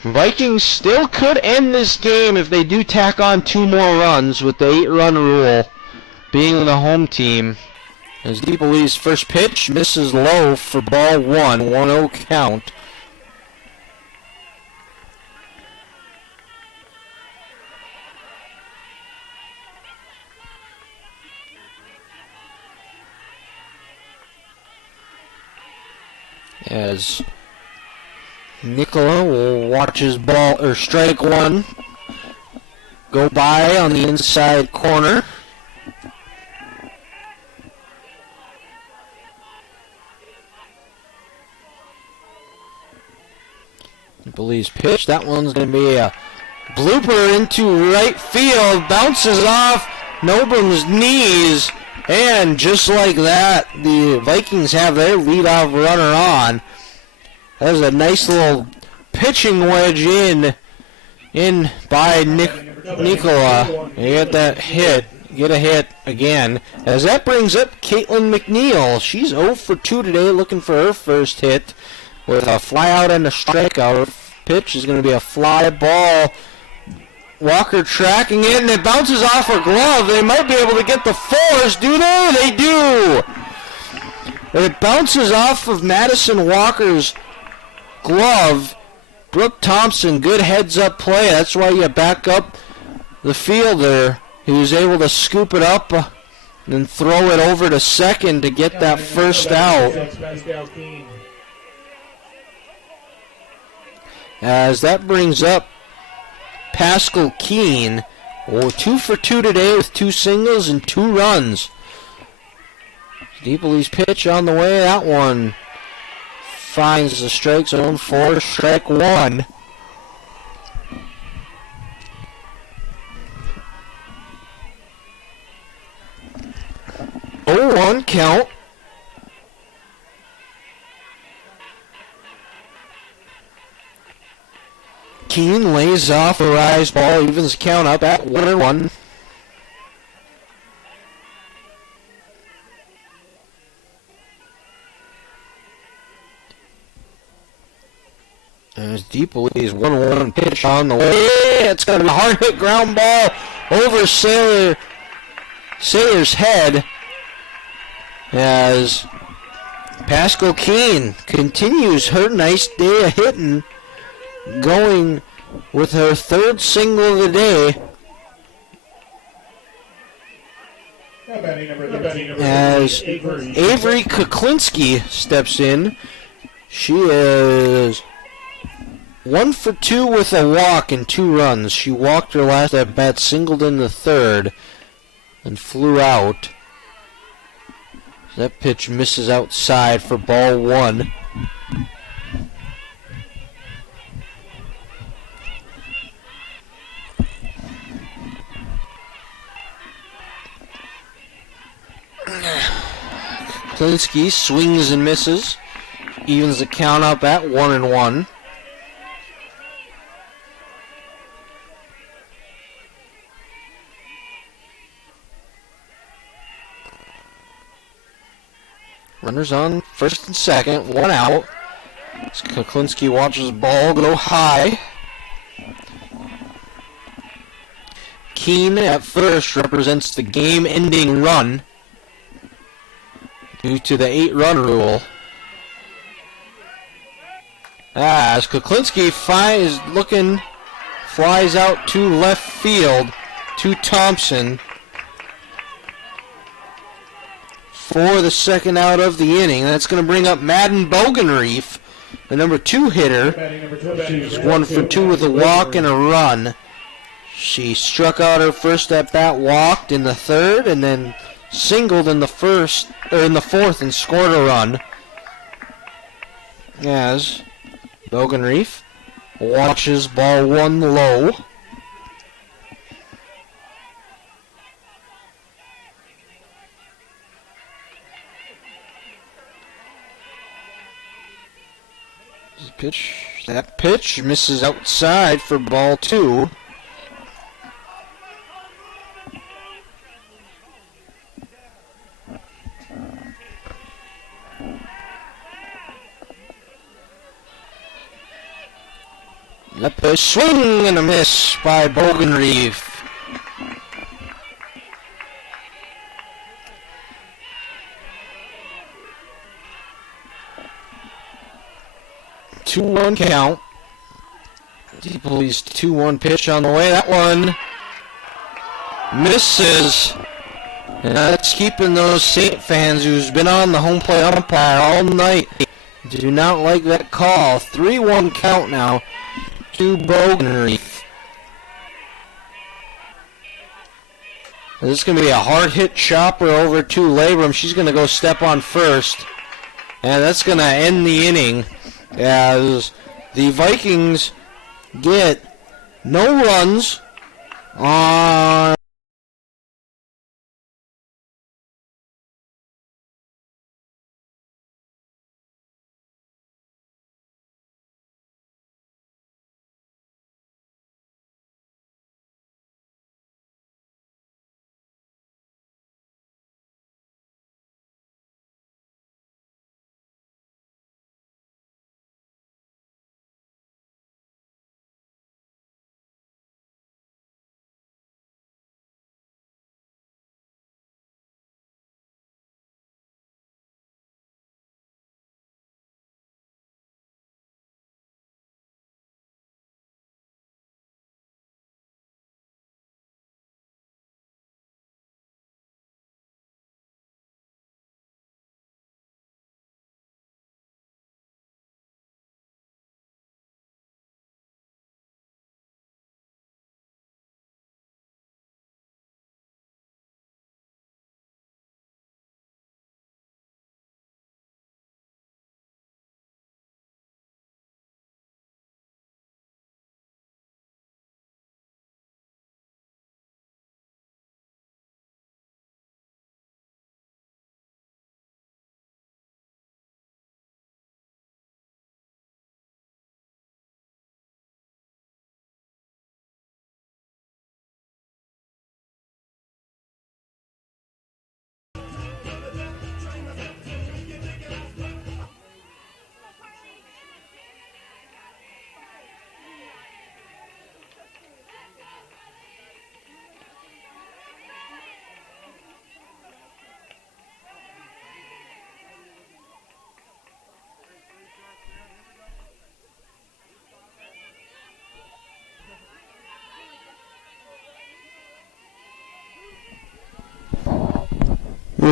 Vikings still could end this game if they do tack on 2 more runs, with the 8-run rule being the home team. As Dapoli's first pitch misses low for ball 1, 1-0 count. As Nicola will watch his ball, or strike 1, go by on the inside corner. Dapoli's pitch, that one's going to be a blooper into right field, bounces off Nobram's knees. And just like that, the Vikings have their leadoff runner on. That was a nice little pitching wedge in by Nicola. You get that hit, get a hit again. As that brings up Caitlin McNeil. She's 0 for 2 today, looking for her first hit with a fly out and a strikeout. Her pitch is going to be a fly ball. Walker tracking it, and it bounces off her glove. They might be able to get the force. Do they? They do. It bounces off of Madison Walker's glove. Brooke Thompson, good heads-up play. That's why you back up the fielder. He was able to scoop it up and throw it over to second to get that first out. As that brings up Pascal Keene, 2 for 2 today with 2 singles and 2 runs. Dapoli's pitch on the way. That one finds the strike zone for strike 1. 0-1 count. Keene lays off a rise ball, evens the count up at 1-1. As Deeplee's 1-1 pitch on the way. It's going to be a hard hit ground ball over Saylor's head as Pascal Keene continues her nice day of hitting, going with her third single of the day. As Avery Kuklinski steps in, she is 1 for 2 with a walk and 2 runs. She walked her last at bat, singled in the third, and flew out. That pitch misses outside for ball 1. Kuklinski swings and misses, evens the count up at 1-1. Runners on first and second, 1 out. As Kuklinski watches the ball go high. Keene at first represents the game-ending run due to the 8-run rule. As Kuklinski flies out to left field to Thompson for the second out of the inning. That's going to bring up Madden Bogenreef, the number 2 hitter. She's 1 for 2 with a walk and a run. She struck out her first at bat, walked in the third, and then singled in the fourth and scored a run. As Bogenreef watches ball 1 low. That pitch misses outside for ball 2. That pitch, swing and a miss by Bogenreef. Two-one count. Deeplee's 2-1 pitch on the way. That one misses. And that's keeping those Saint fans who's been on the home plate umpire all night. Do not like that call. 3-1 count now to Bogenreef. This is going to be a hard hit chopper over to Labrum. She's going to go step on first. And that's going to end the inning as the Vikings get no runs on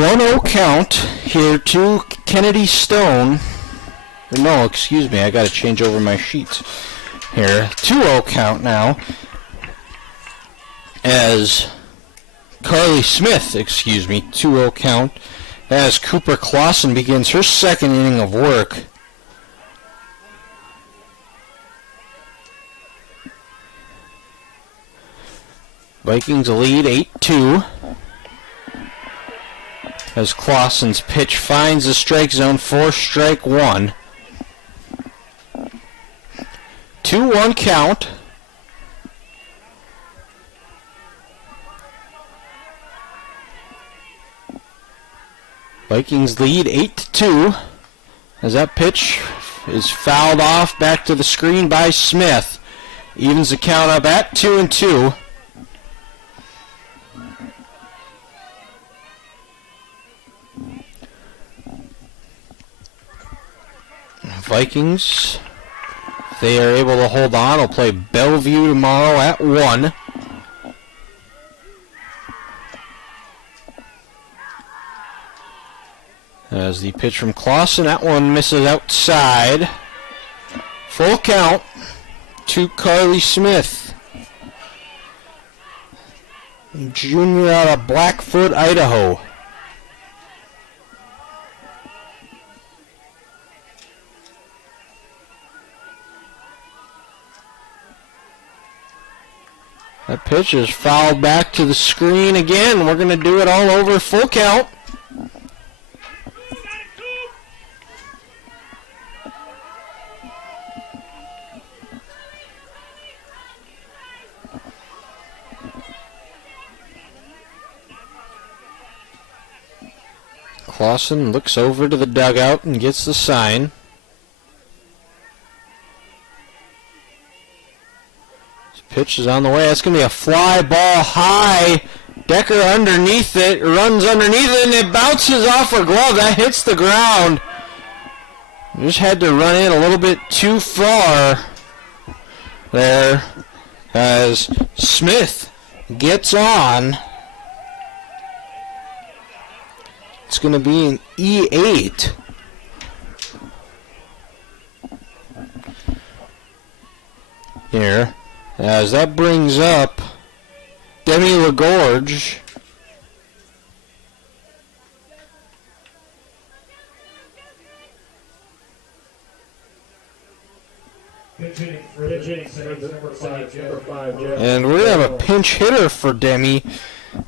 1-0 count here to Kennedy Stone. No, excuse me, I got to change over my sheets here. 2-0 count now as Carly Smith, 2-0 count as Cooper Clausen begins her second inning of work. Vikings lead 8-2 as Clausen's pitch finds the strike zone for strike one. 2-1 count. Vikings lead 8-2 as that pitch is fouled off back to the screen by Smith. Evens the count up at 2-2. Vikings, if they are able to hold on, will play Bellevue tomorrow at 1. As the pitch from Clausen, that one misses outside. Full count to Carly Smith, junior out of Blackfoot, Idaho. That pitch is fouled back to the screen again. We're going to do it all over. Full count. Clausen looks over to the dugout and gets the sign. Pitch is on the way. That's going to be a fly ball high. Decker underneath it, runs underneath it, and it bounces off her glove. That hits the ground. Just had to run in a little bit too far there as Smith gets on. It's going to be an E8. Here. As that brings up Demi LaGorge. And we're going to have a pinch hitter for Demi.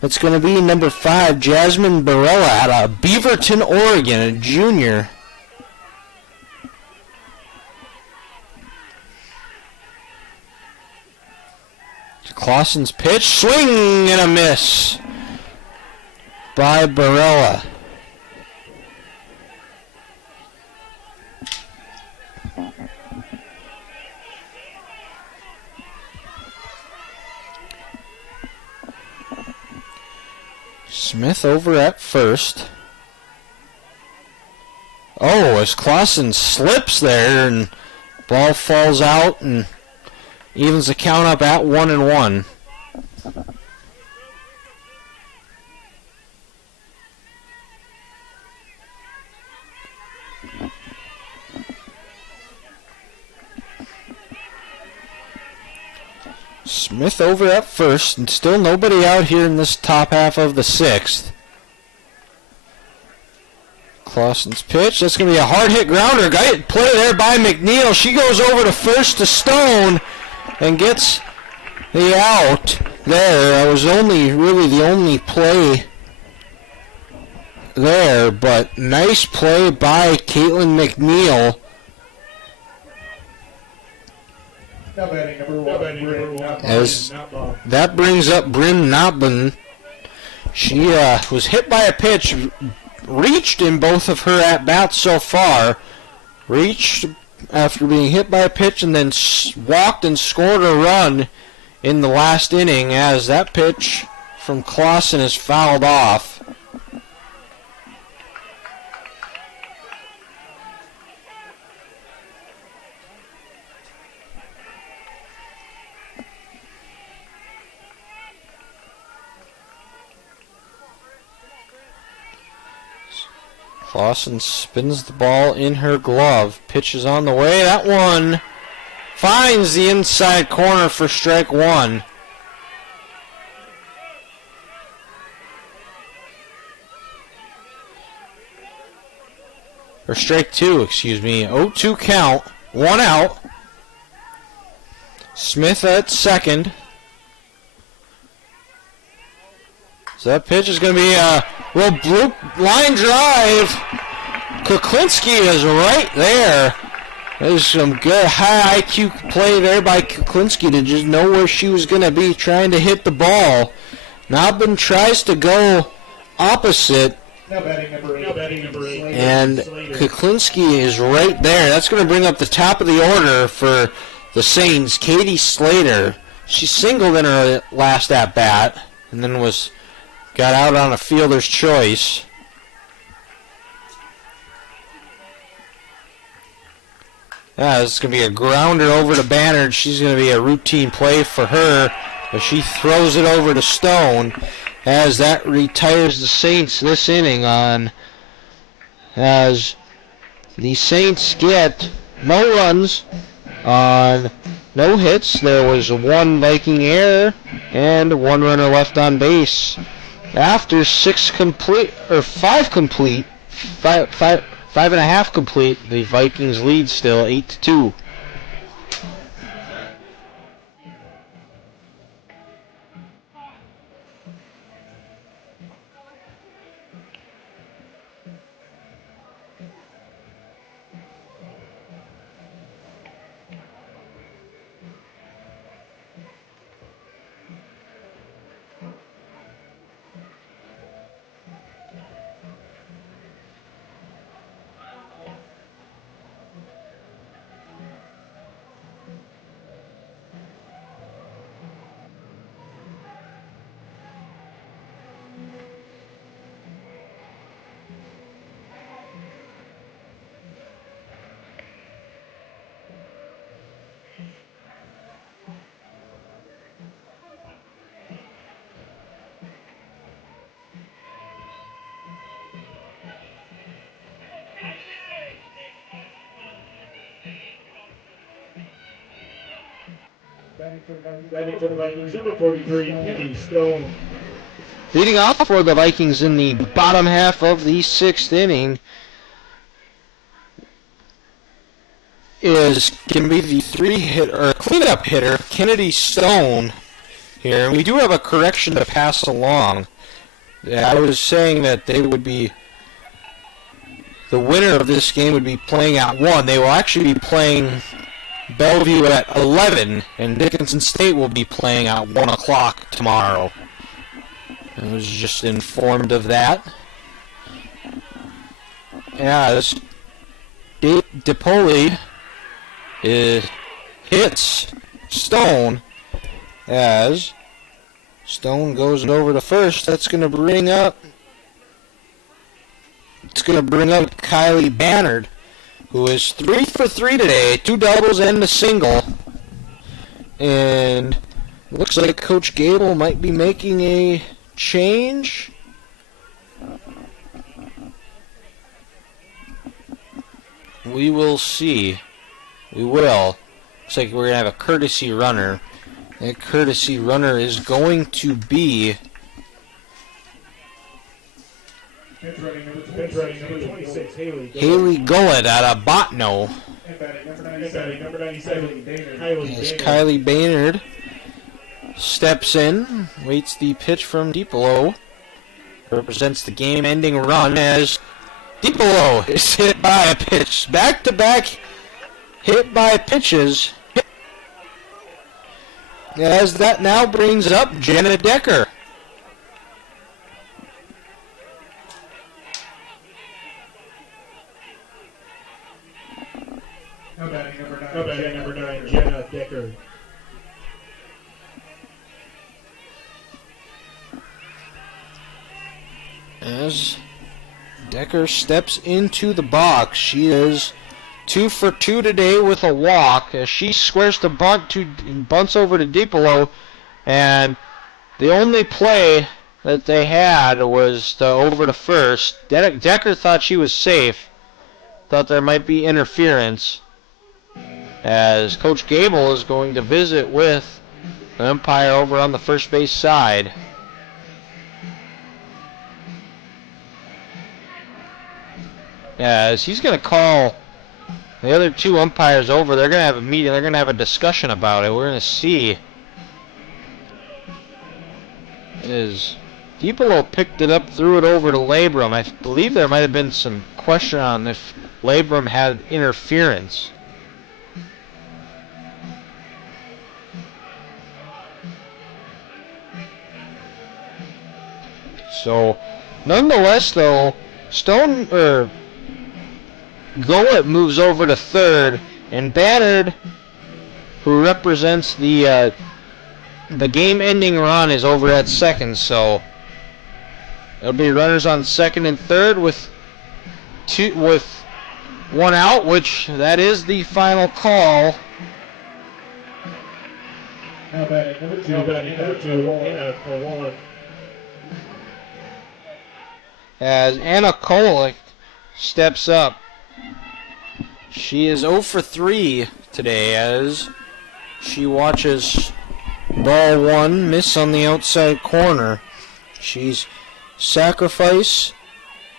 It's going to be number 5, Jasmine Barella out of Beaverton, Oregon, a junior. Clausen's pitch, swing and a miss by Barella. Smith over at first. Oh, as Clausen slips there and ball falls out and evens the count up at 1-1. Smith over at first, and still nobody out here in this top half of the 6th. Clausen's pitch, that's going to be a hard hit grounder. Got play there by McNeil. She goes over to first to Stone and gets the out there. That was really the only play there, but nice play by Caitlin McNeil. As that brings up Bryn Notman. She was hit by a pitch, reached in both of her at-bats so far. Reached after being hit by a pitch and then walked and scored a run in the last inning as that pitch from Clausen is fouled off. Clausen spins the ball in her glove. Pitch is on the way. That one finds the inside corner for strike one. Or strike two, excuse me. 0-2 count. One out. Smith at second. So that pitch is going to be a little blue line drive. Kuklinski is right there. There's some good high IQ play there by Kuklinski to just know where she was going to be trying to hit the ball. Naubin tries to go opposite. Now batting number 8. And Kuklinski is right there. That's going to bring up the top of the order for the Saints. Katie Slater. She singled in her last at-bat and then got out on a fielder's choice. This is going to be a grounder over to Bannard. She's going to be a routine play for her, but she throws it over to Stone as that retires the Saints this inning as the Saints get no runs on no hits. There was one Viking error and one runner left on base. After five and a half complete, the Vikings lead still 8-2. Batting for the Vikings, number 43, Kennedy Stone. Leading off for the Vikings in the bottom half of the sixth inning is going to be the cleanup hitter, Kennedy Stone here. And we do have a correction to pass along. I was saying that the winner of this game would be playing at 1. They will actually be playing Bellevue at 11, and Dickinson State will be playing at 1 o'clock tomorrow. I was just informed of that. As DePoli hits Stone, as Stone goes over to first. That's going to bring up Kylie Bannard, who is 3 for 3 today, 2 doubles and a single. And it looks like Coach Gable might be making a change. We will see. We will. Looks like we're going to have a courtesy runner. That courtesy runner is going to be Haley Gullett out of Botno. As Kylie Baynard steps in, waits the pitch from DiPolo. Represents the game-ending run as DiPolo is hit by a pitch. Back-to-back hit by pitches. As that now brings up Jenna Decker. Number 9, Jenna Decker. As Decker steps into the box, she is 2 for 2 today with a walk as she squares the bunts over to DiPolo, and the only play that they had was over to first. Decker thought she was safe. Thought there might be interference, as Coach Gable is going to visit with the umpire over on the first base side. As he's going to call the other two umpires over. They're going to have a meeting. They're going to have a discussion about it. We're going to see. As Dipolo picked it up, threw it over to Labrum. I believe there might have been some question on if Labrum had interference. So, nonetheless, though, Gullet moves over to third, and Bannard, who represents the game-ending run, is over at second. So it'll be runners on second and third with one out, which that is the final call. Now batting number two, Anna for one. As Anna Kolick steps up. She is 0 for 3 today as she watches ball one miss on the outside corner. She's sacrifice.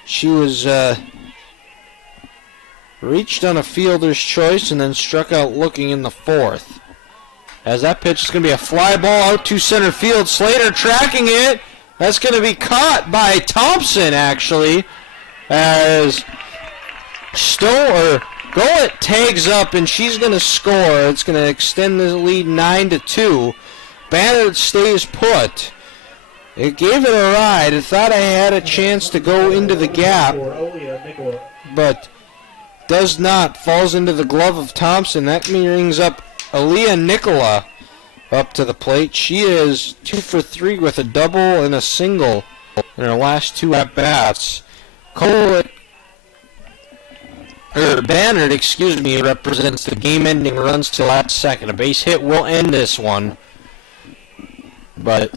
She was reached on a fielder's choice and then struck out looking in the fourth. As that pitch is going to be a fly ball out to center field. Slater tracking it. That's going to be caught by Thompson, actually, as Gullet tags up, and she's going to score. It's going to extend the lead 9-2. Bannard stays put. It gave it a ride. It thought I had a chance to go into the gap, but does not. Falls into the glove of Thompson. That brings up Aaliyah Nicola up to the plate. She is 2 for 3 with a double and a single in her last two at-bats. Bannard, represents the game-ending runs till at second. A base hit will end this one, but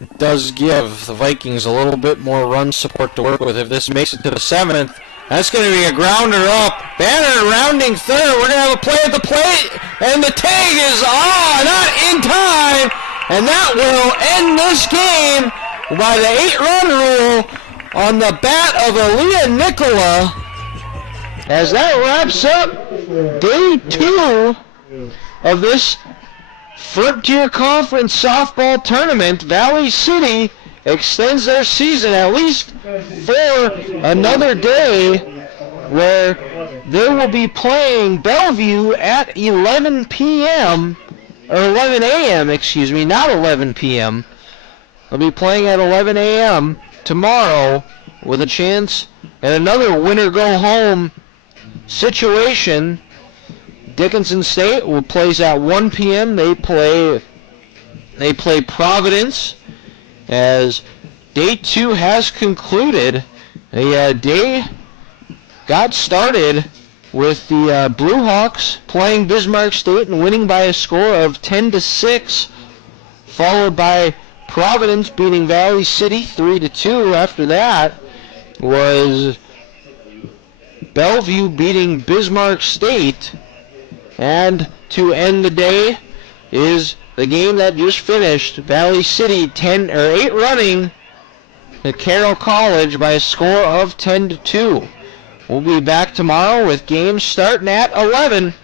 it does give the Vikings a little bit more run support to work with. If this makes it to the seventh, that's going to be a grounder up. Bannard rounding third. We're going to have a play at the plate, and the tag is not in time, and that will end this game by the 8-run rule on the bat of Aaliyah Nicola. As that wraps up day 2 of this Frontier Conference softball tournament. Valley City extends their season at least for another day, where they will be playing Bellevue at 11 p.m. or 11 a.m. Not 11 p.m. They'll be playing at 11 a.m. tomorrow with a chance at another winner-go-home situation. Dickinson State will plays at 1 p.m. They play Providence, as day 2 has concluded. The day got started with the Blue Hawks playing Bismarck State and winning by a score of 10-6, followed by Providence beating Valley City 3-2. After that was Bellevue beating Bismarck State. And to end the day is the game that just finished. Valley City 8 running at Carroll College by a score of 10-2. We'll be back tomorrow with games starting at 11.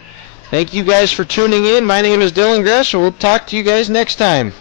Thank you guys for tuning in. My name is Dylan Gress, and we'll talk to you guys next time.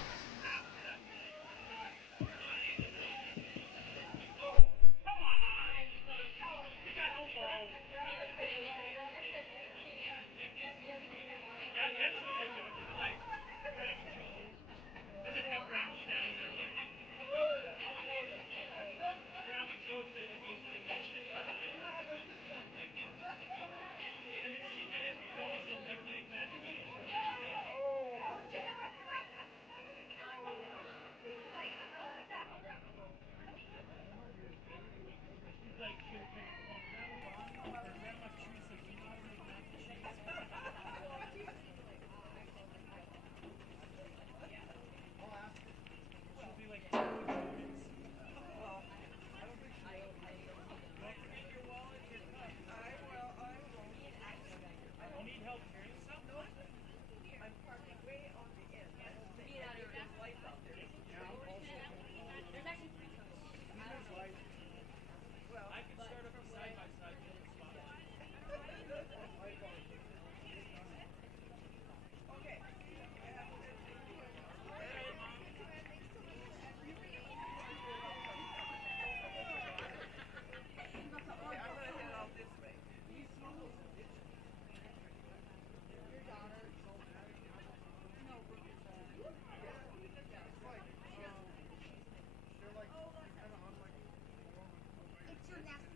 It's your next